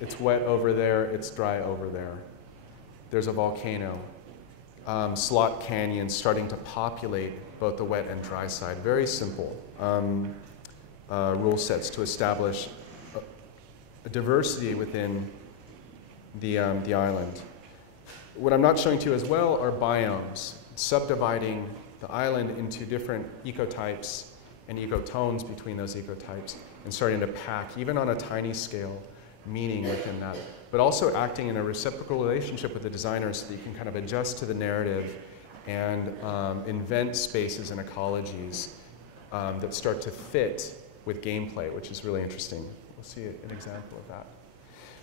it's wet over there, it's dry over there. There's a volcano. Slot canyons starting to populate both the wet and dry side. Very simple rule sets to establish a diversity within the island. What I'm not showing to you as well are biomes, subdividing the island into different ecotypes and ecotones between those ecotypes, and starting to pack, even on a tiny scale, meaning within that, but also acting in a reciprocal relationship with the designer so that you can kind of adjust to the narrative and invent spaces and ecologies that start to fit with gameplay, which is really interesting. We'll see an example of that.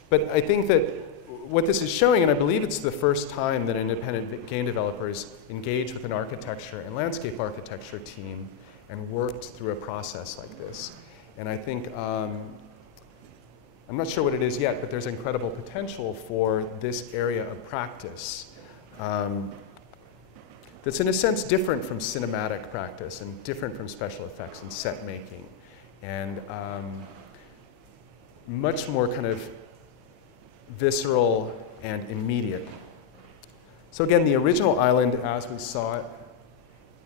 But I think that what this is showing, and I believe it's the first time that independent game developers engage with an architecture and landscape architecture team and worked through a process like this. And I think, I'm not sure what it is yet, but there's incredible potential for this area of practice that's in a sense different from cinematic practice and different from special effects and set making, and much more kind of visceral and immediate. So again, the original island as we saw it,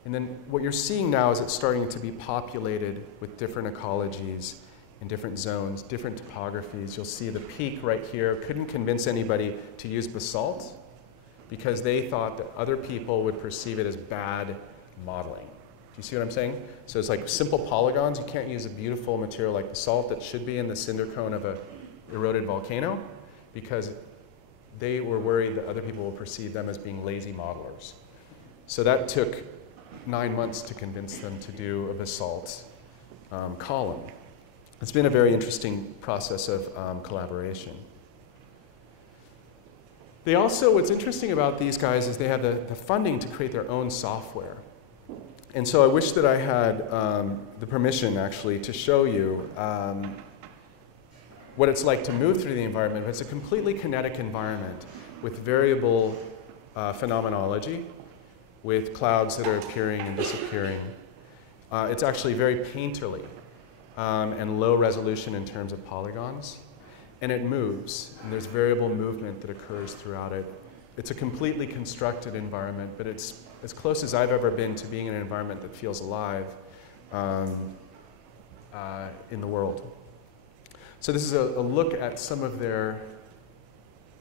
and then what you're seeing now is it's starting to be populated with different ecologies in different zones, different topographies. You'll see the peak right here. Couldn't convince anybody to use basalt because they thought that other people would perceive it as bad modeling. Do you see what I'm saying? So it's like simple polygons. You can't use a beautiful material like basalt that should be in the cinder cone of an eroded volcano, because they were worried that other people will perceive them as being lazy modelers. So that took 9 months to convince them to do a basalt column. It's been a very interesting process of collaboration. They also, what's interesting about these guys is they have the funding to create their own software. And so I wish that I had the permission actually to show you what it's like to move through the environment. It's a completely kinetic environment with variable phenomenology, with clouds that are appearing and disappearing. It's actually very painterly and low resolution in terms of polygons. And it moves, and there's variable movement that occurs throughout it. It's a completely constructed environment, but it's as close as I've ever been to being in an environment that feels alive in the world. So this is a look at some of their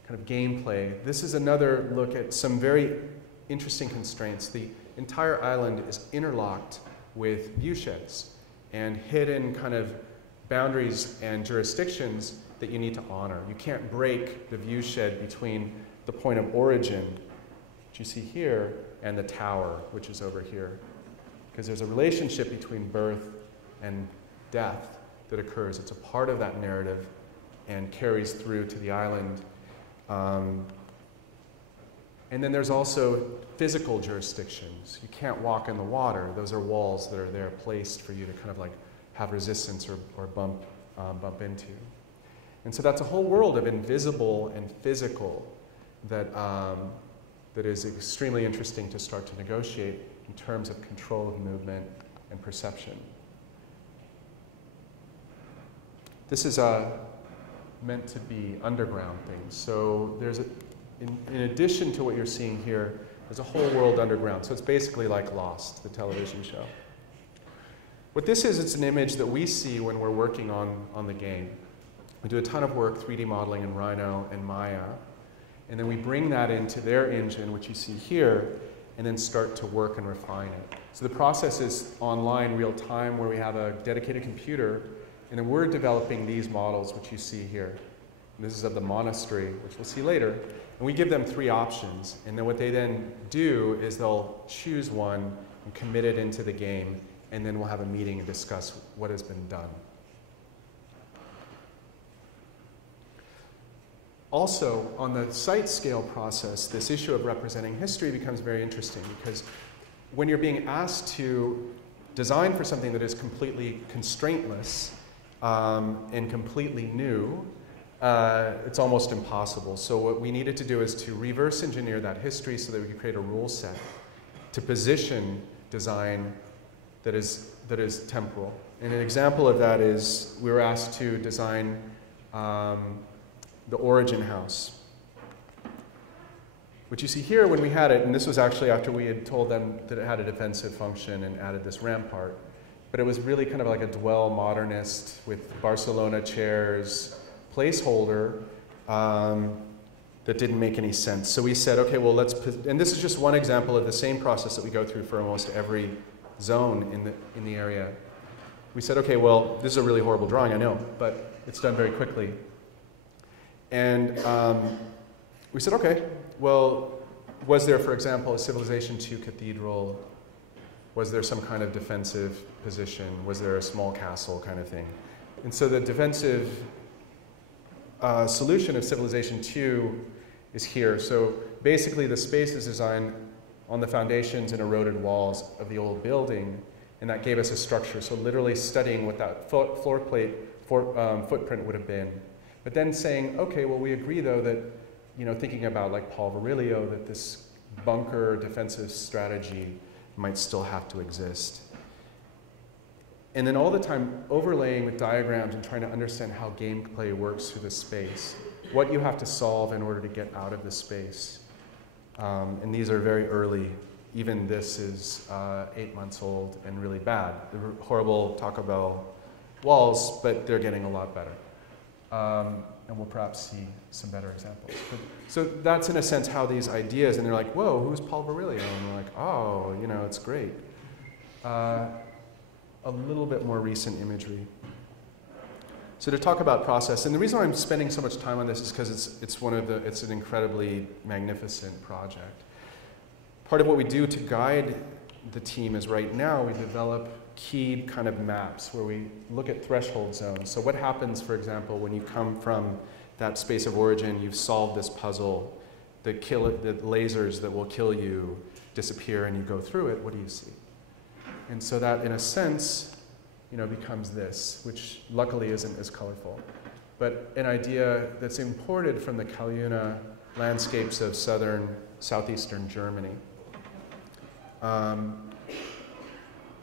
kind of gameplay. This is another look at some very interesting constraints. The entire island is interlocked with view sheds and hidden kind of boundaries and jurisdictions that you need to honor. You can't break the view shed between the point of origin, which you see here, and the tower, which is over here. Because there's a relationship between birth and death that occurs. It's a part of that narrative and carries through to the island. And then there's also physical jurisdictions. You can't walk in the water. Those are walls that are there placed for you to kind of like have resistance or bump into. And so that's a whole world of invisible and physical that, that is extremely interesting to start to negotiate in terms of control of movement and perception. This is meant to be underground things. So there's in addition to what you're seeing here, there's a whole world underground. So it's basically like Lost, the television show. What this is, it's an image that we see when we're working on the game. We do a ton of work, 3D modeling in Rhino and Maya, and then we bring that into their engine, which you see here, and then start to work and refine it. So the process is online, real time, where we have a dedicated computer And then we're developing these models, which you see here. And this is of the Monastry, which we'll see later. And we give them 3 options. And then what they then do is they'll choose one and commit it into the game. And then we'll have a meeting and discuss what has been done. Also, on the site scale process, this issue of representing history becomes very interesting, because when you're being asked to design for something that is completely constraintless and completely new, it's almost impossible. So what we needed to do is to reverse engineer that history so that we could create a rule set to position design that is temporal. And an example of that is we were asked to design the origin house, which you see here when we had it, and this was actually after we had told them that it had a defensive function and added this rampart. But it was really kind of like a dwell modernist with Barcelona chairs placeholder that didn't make any sense. So we said, okay, well, and this is just one example of the same process that we go through for almost every zone in the area. We said, okay, well, this is a really horrible drawing, I know, but it's done very quickly. And we said, okay, well, was there, for example, a Civilization II cathedral? Was there some kind of defensive position? Was there a small castle kind of thing? And so the defensive solution of Civilization II is here. So basically the space is designed on the foundations and eroded walls of the old building, and that gave us a structure. So literally studying what that floor plate footprint would have been. But then saying, okay, well, we agree, though, that, thinking about like Paul Virilio, that this bunker defensive strategy might still have to exist. And then all the time overlaying with diagrams and trying to understand how gameplay works through the space, what you have to solve in order to get out of the space. And these are very early. Even this is 8 months old and really bad. They're horrible Taco Bell walls, but they're getting a lot better. And we'll perhaps see some better examples. So that's, in a sense, how these ideas, and they're like, whoa, who's Paul Virilio? And we're like, oh, it's great. A little bit more recent imagery. So to talk about process, and the reason why I'm spending so much time on this is because it's an incredibly magnificent project. Part of what we do to guide the team is right now we develop keyed kind of maps where we look at threshold zones. So what happens, for example, when you come from that space of origin, you've solved this puzzle, the lasers that will kill you disappear and you go through it, what do you see? And so that, in a sense, becomes this, which luckily isn't as colorful. But an idea that's imported from the Caliuna landscapes of southeastern Germany.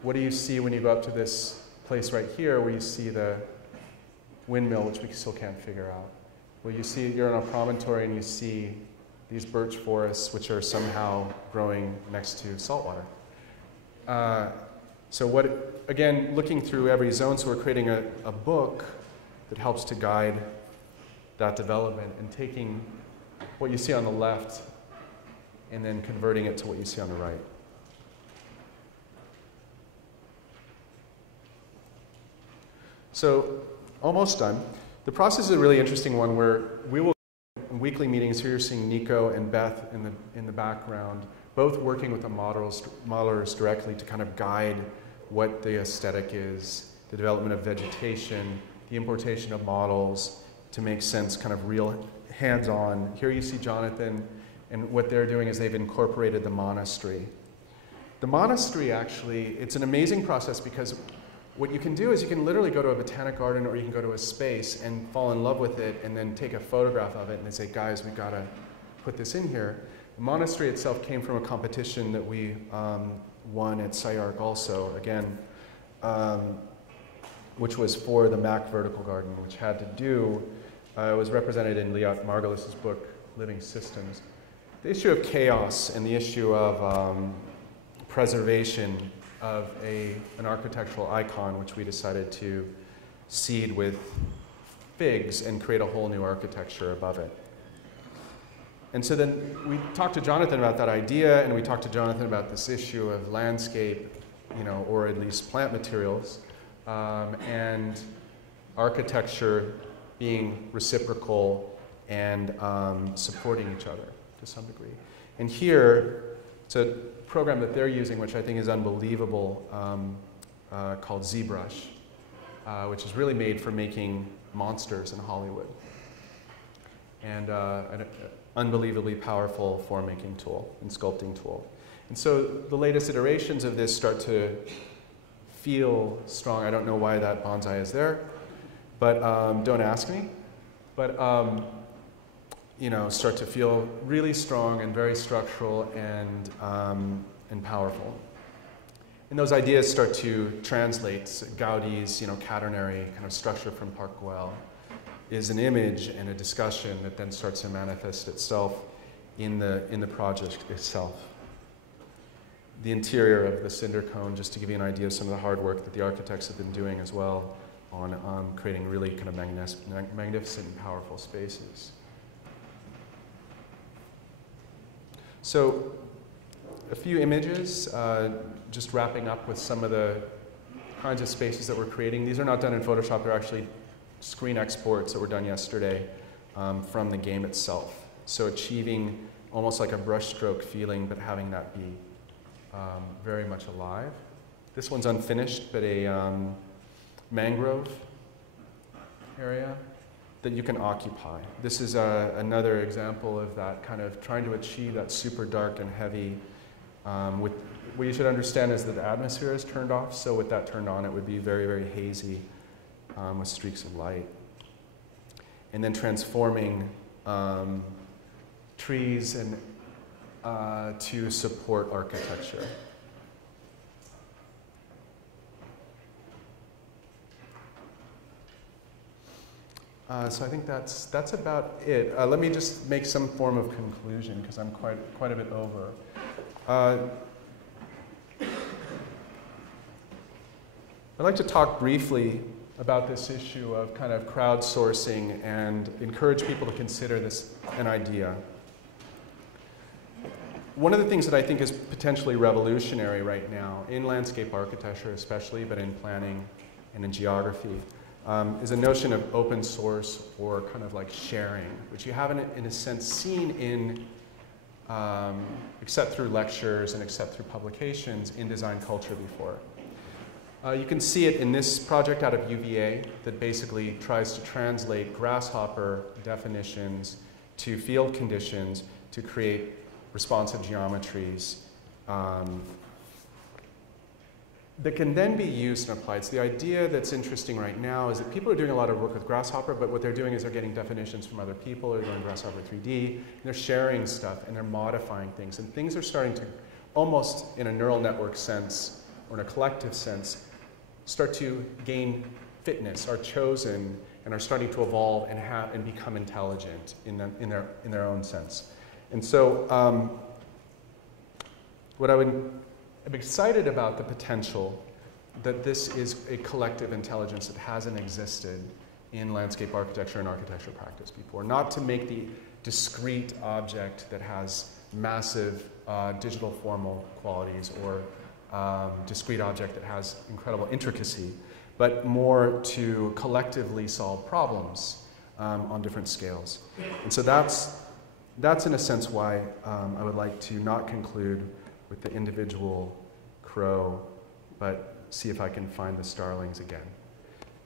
What do you see when you go up to this place right here where you see the windmill, which we still can't figure out? Well, you're on a promontory and you see these birch forests, which are somehow growing next to saltwater. So again, looking through every zone, so we're creating a book that helps to guide that development and taking what you see on the left and then converting it to what you see on the right. So, almost done. The process is a really interesting one where we will, in weekly meetings, here you're seeing Nico and Beth in the background, both working with the modelers directly to kind of guide what the aesthetic is, the development of vegetation, the importation of models to make sense, kind of real hands-on. Here you see Jonathan, and what they're doing is they've incorporated the monastery. The monastery, actually, it's an amazing process because what you can do is you can literally go to a botanic garden or you can go to a space and fall in love with it and then take a photograph of it and they say, guys, we've got to put this in here. The monastery itself came from a competition that we won at SciArc also, again, which was for the Mac Vertical Garden, which had to do, it was represented in Liat Margulis's book, Living Systems. The issue of chaos and the issue of preservation of an architectural icon, which we decided to seed with figs and create a whole new architecture above it. And so then we talked to Jonathan about that idea, and we talked to Jonathan about this issue of landscape, or at least plant materials. And architecture being reciprocal and supporting each other to some degree. And here, it's a program that they're using, which I think is unbelievable, called ZBrush, which is really made for making monsters in Hollywood. And an unbelievably powerful form-making tool and sculpting tool. And so the latest iterations of this start to feel strong. I don't know why that bonsai is there, but don't ask me. But you know, start to feel really strong and very structural and powerful. And those ideas start to translate. Gaudi's, you know, catenary kind of structure from Park Güell is an image and a discussion that then starts to manifest itself in the project itself. The interior of the cinder cone, just to give you an idea of some of the hard work that the architects have been doing as well on creating really kind of magnificent and powerful spaces. So a few images, just wrapping up with some of the kinds of spaces that we're creating. These are not done in Photoshop, they're actually screen exports that were done yesterday from the game itself. So achieving almost like a brushstroke feeling, but having that be very much alive. This one's unfinished, but a mangrove area that you can occupy. This is another example of that kind of trying to achieve that super dark and heavy. With what you should understand is that the atmosphere is turned off, so with that turned on, it would be very, very hazy with streaks of light. And then transforming trees and to support architecture. So I think that's about it. Let me just make some form of conclusion because I'm quite a bit over. I'd like to talk briefly about this issue of kind of crowdsourcing and encourage people to consider this an idea. One of the things that I think is potentially revolutionary right now, in landscape architecture especially, but in planning and in geography, is a notion of open source or kind of like sharing, which you haven't in a sense seen in, except through lectures and except through publications in design culture before. You can see it in this project out of UVA that basically tries to translate grasshopper definitions to field conditions to create responsive geometries that can then be used and applied. So the idea that's interesting right now is that people are doing a lot of work with Grasshopper, but what they're doing is they're getting definitions from other people, they're doing Grasshopper 3D, and they're sharing stuff and they're modifying things. And things are starting to, almost in a neural network sense, or in a collective sense, start to gain fitness, are chosen, and are starting to evolve and become intelligent in their own sense. And so I'm excited about the potential that this is a collective intelligence that hasn't existed in landscape architecture and architecture practice before. Not to make the discrete object that has massive digital formal qualities or discrete object that has incredible intricacy, but more to collectively solve problems on different scales. And so that's in a sense why I would like to not conclude with the individual crow, but see if I can find the starlings again.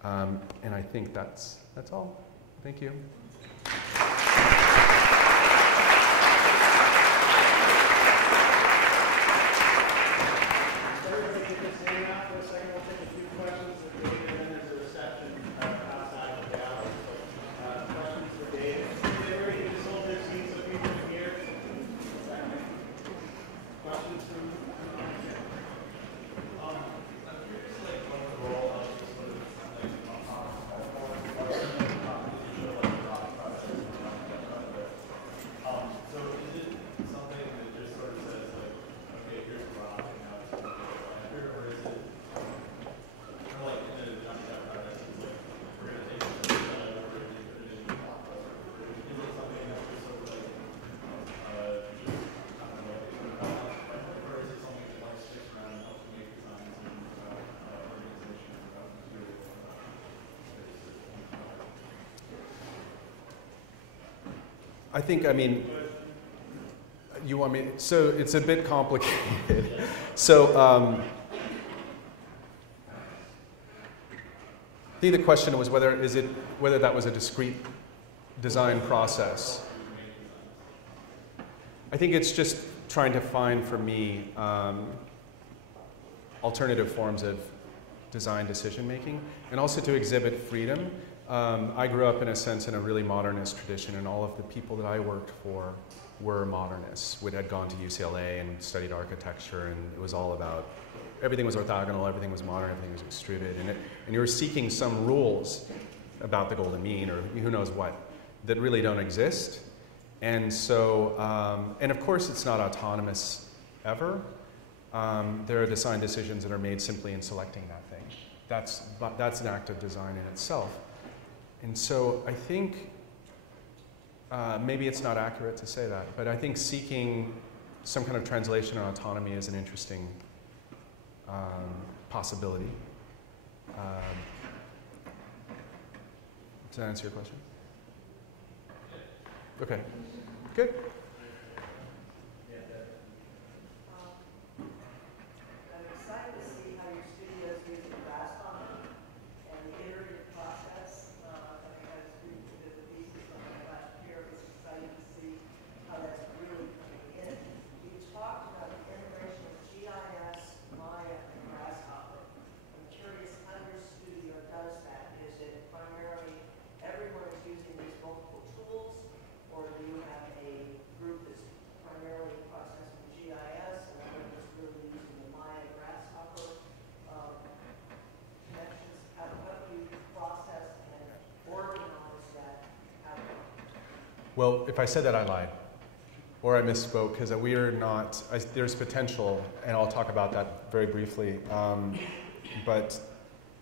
And I think that's all. Thank you. I think, I mean, you want me, so it's a bit complicated. So I think the question was whether that was a discrete design process. I think it's just trying to find, for me, alternative forms of design decision making, and also to exhibit freedom. I grew up, in a sense, in a really modernist tradition, and all of the people that I worked for were modernists. We had gone to UCLA and studied architecture, and it was all about, everything was orthogonal, everything was modern, everything was extruded, and you were seeking some rules about the golden mean, or who knows what, that really don't exist. And so, and of course it's not autonomous ever. There are design decisions that are made simply in selecting that thing. That's an act of design in itself. And so I think, maybe it's not accurate to say that, but I think seeking some kind of translation or autonomy is an interesting possibility. Does that answer your question? Okay, good. I'm excited to see how your studio is using Basalt and the iterative process. I think I was reading the pieces on that last year. It was exciting to see how that's really coming in. You talked about the integration of GIS, Maya, and Grasshopper. I'm curious how your studio does that. Is it primarily everyone is using these multiple tools, or do you have a group that's primarily processing GIS and another that's really using the Maya Grasshopper connections? How do you process and organize that outcome? Well, if I said that, I lied. Or I misspoke, because we are not, there's potential, and I'll talk about that very briefly, but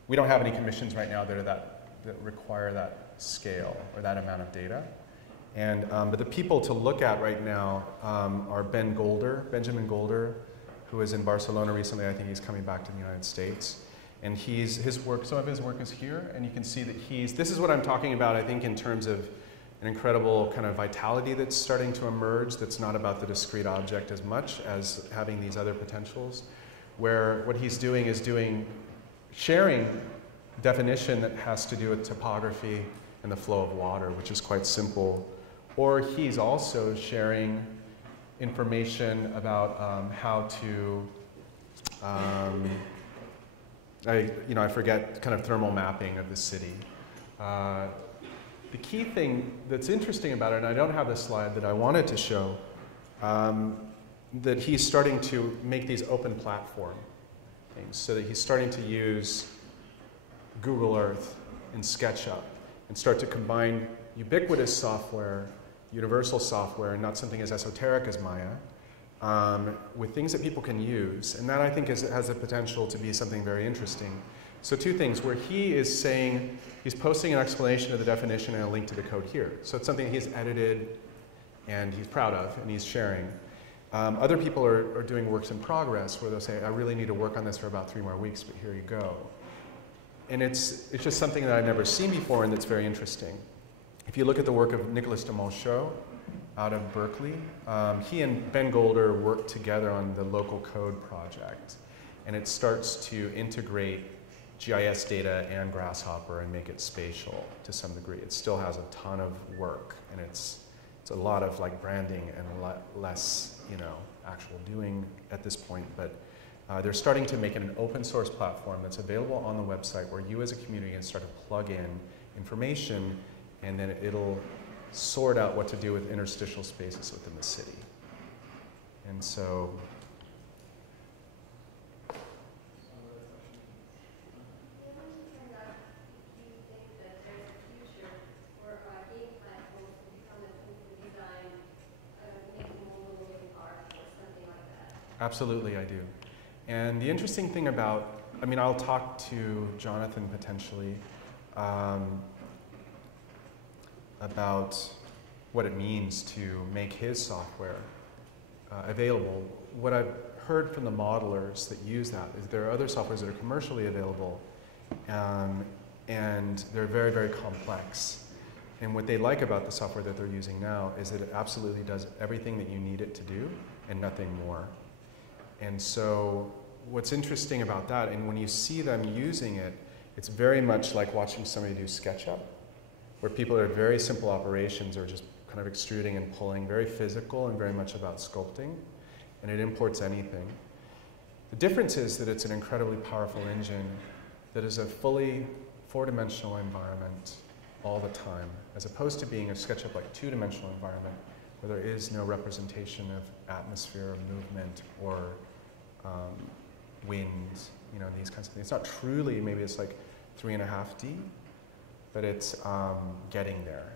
we don't have any commissions right now that require that scale or that amount of data. And, but the people to look at right now are Benjamin Golder, who was in Barcelona recently. I think he's coming back to the United States. And his work, some of his work is here, and you can see that this is what I'm talking about, I think, in terms of an incredible kind of vitality that's starting to emerge that's not about the discrete object as much as having these other potentials, where what he's doing is sharing definition that has to do with topography and the flow of water, which is quite simple. Or he's also sharing information about how to, I forget, kind of thermal mapping of the city. The key thing that's interesting about it, and I don't have this slide that I wanted to show, that he's starting to make these open platform things, so that he's starting to use Google Earth and SketchUp and start to combine ubiquitous software, universal software, and not something as esoteric as Maya, with things that people can use. And that, I think, has the potential to be something very interesting. So two things, where he is saying, he's posting an explanation of the definition and a link to the code here. So it's something he's edited and he's proud of and he's sharing. Other people are doing works in progress where they'll say, I really need to work on this for about 3 more weeks, but here you go. And it's just something that I've never seen before and that's very interesting. If you look at the work of Nicolas de Monchaux out of Berkeley, he and Ben Golder worked together on the local code project. And it starts to integrate GIS data and Grasshopper and make it spatial to some degree. It still has a ton of work, and it's a lot of like branding and less, actual doing at this point. But they're starting to make it an open source platform that's available on the website where you as a community can start to plug in information, and then it'll sort out what to do with interstitial spaces within the city. And so, absolutely, I do. And the interesting thing about, I'll talk to Jonathan potentially about what it means to make his software available. What I've heard from the modelers that use that is there are other softwares that are commercially available, and they're very, very complex. And what they like about the software that they're using now is that it absolutely does everything that you need it to do and nothing more. And so what's interesting about that, and when you see them using it, it's very much like watching somebody do SketchUp, where people are very simple operations or just kind of extruding and pulling, very physical and very much about sculpting, and it imports anything. The difference is that it's an incredibly powerful engine that is a fully four-dimensional environment all the time, as opposed to being a SketchUp-like two-dimensional environment where there is no representation of atmosphere or movement or wind, you know, these kinds of things. It's not truly, maybe it's like 3.5D, but it's getting there.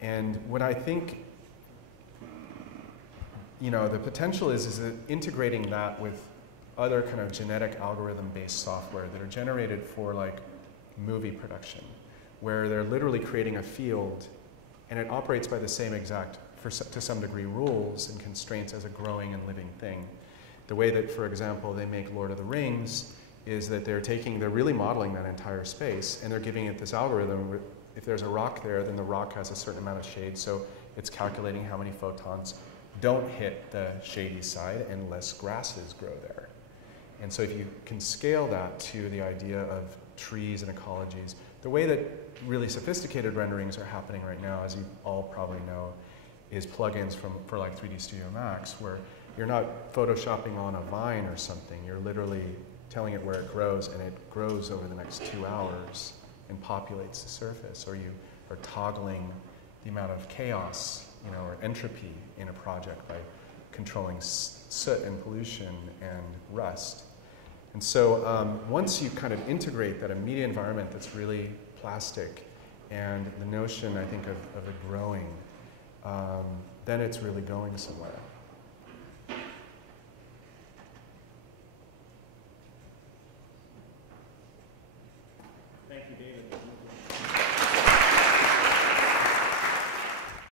And what I think, you know, the potential is that integrating that with other kind of genetic algorithm-based software that are generated for like movie production, where they're literally creating a field and it operates by the same exact, to some degree, rules and constraints as a growing and living thing. The way that, for example, they make Lord of the Rings is that they're really modeling that entire space and they're giving it this algorithm. If there's a rock there, then the rock has a certain amount of shade, so it's calculating how many photons don't hit the shady side and less grasses grow there. And so if you can scale that to the idea of trees and ecologies, the way that really sophisticated renderings are happening right now, as you all probably know, is plugins for like 3D Studio Max, where you're not photoshopping on a vine or something, you're literally telling it where it grows, and it grows over the next 2 hours and populates the surface, or you are toggling the amount of chaos, you know, or entropy in a project by controlling soot and pollution and rust. And so once you kind of integrate that immediate environment that's really plastic and the notion, I think, of it growing, then it's really going somewhere. Thank you, David.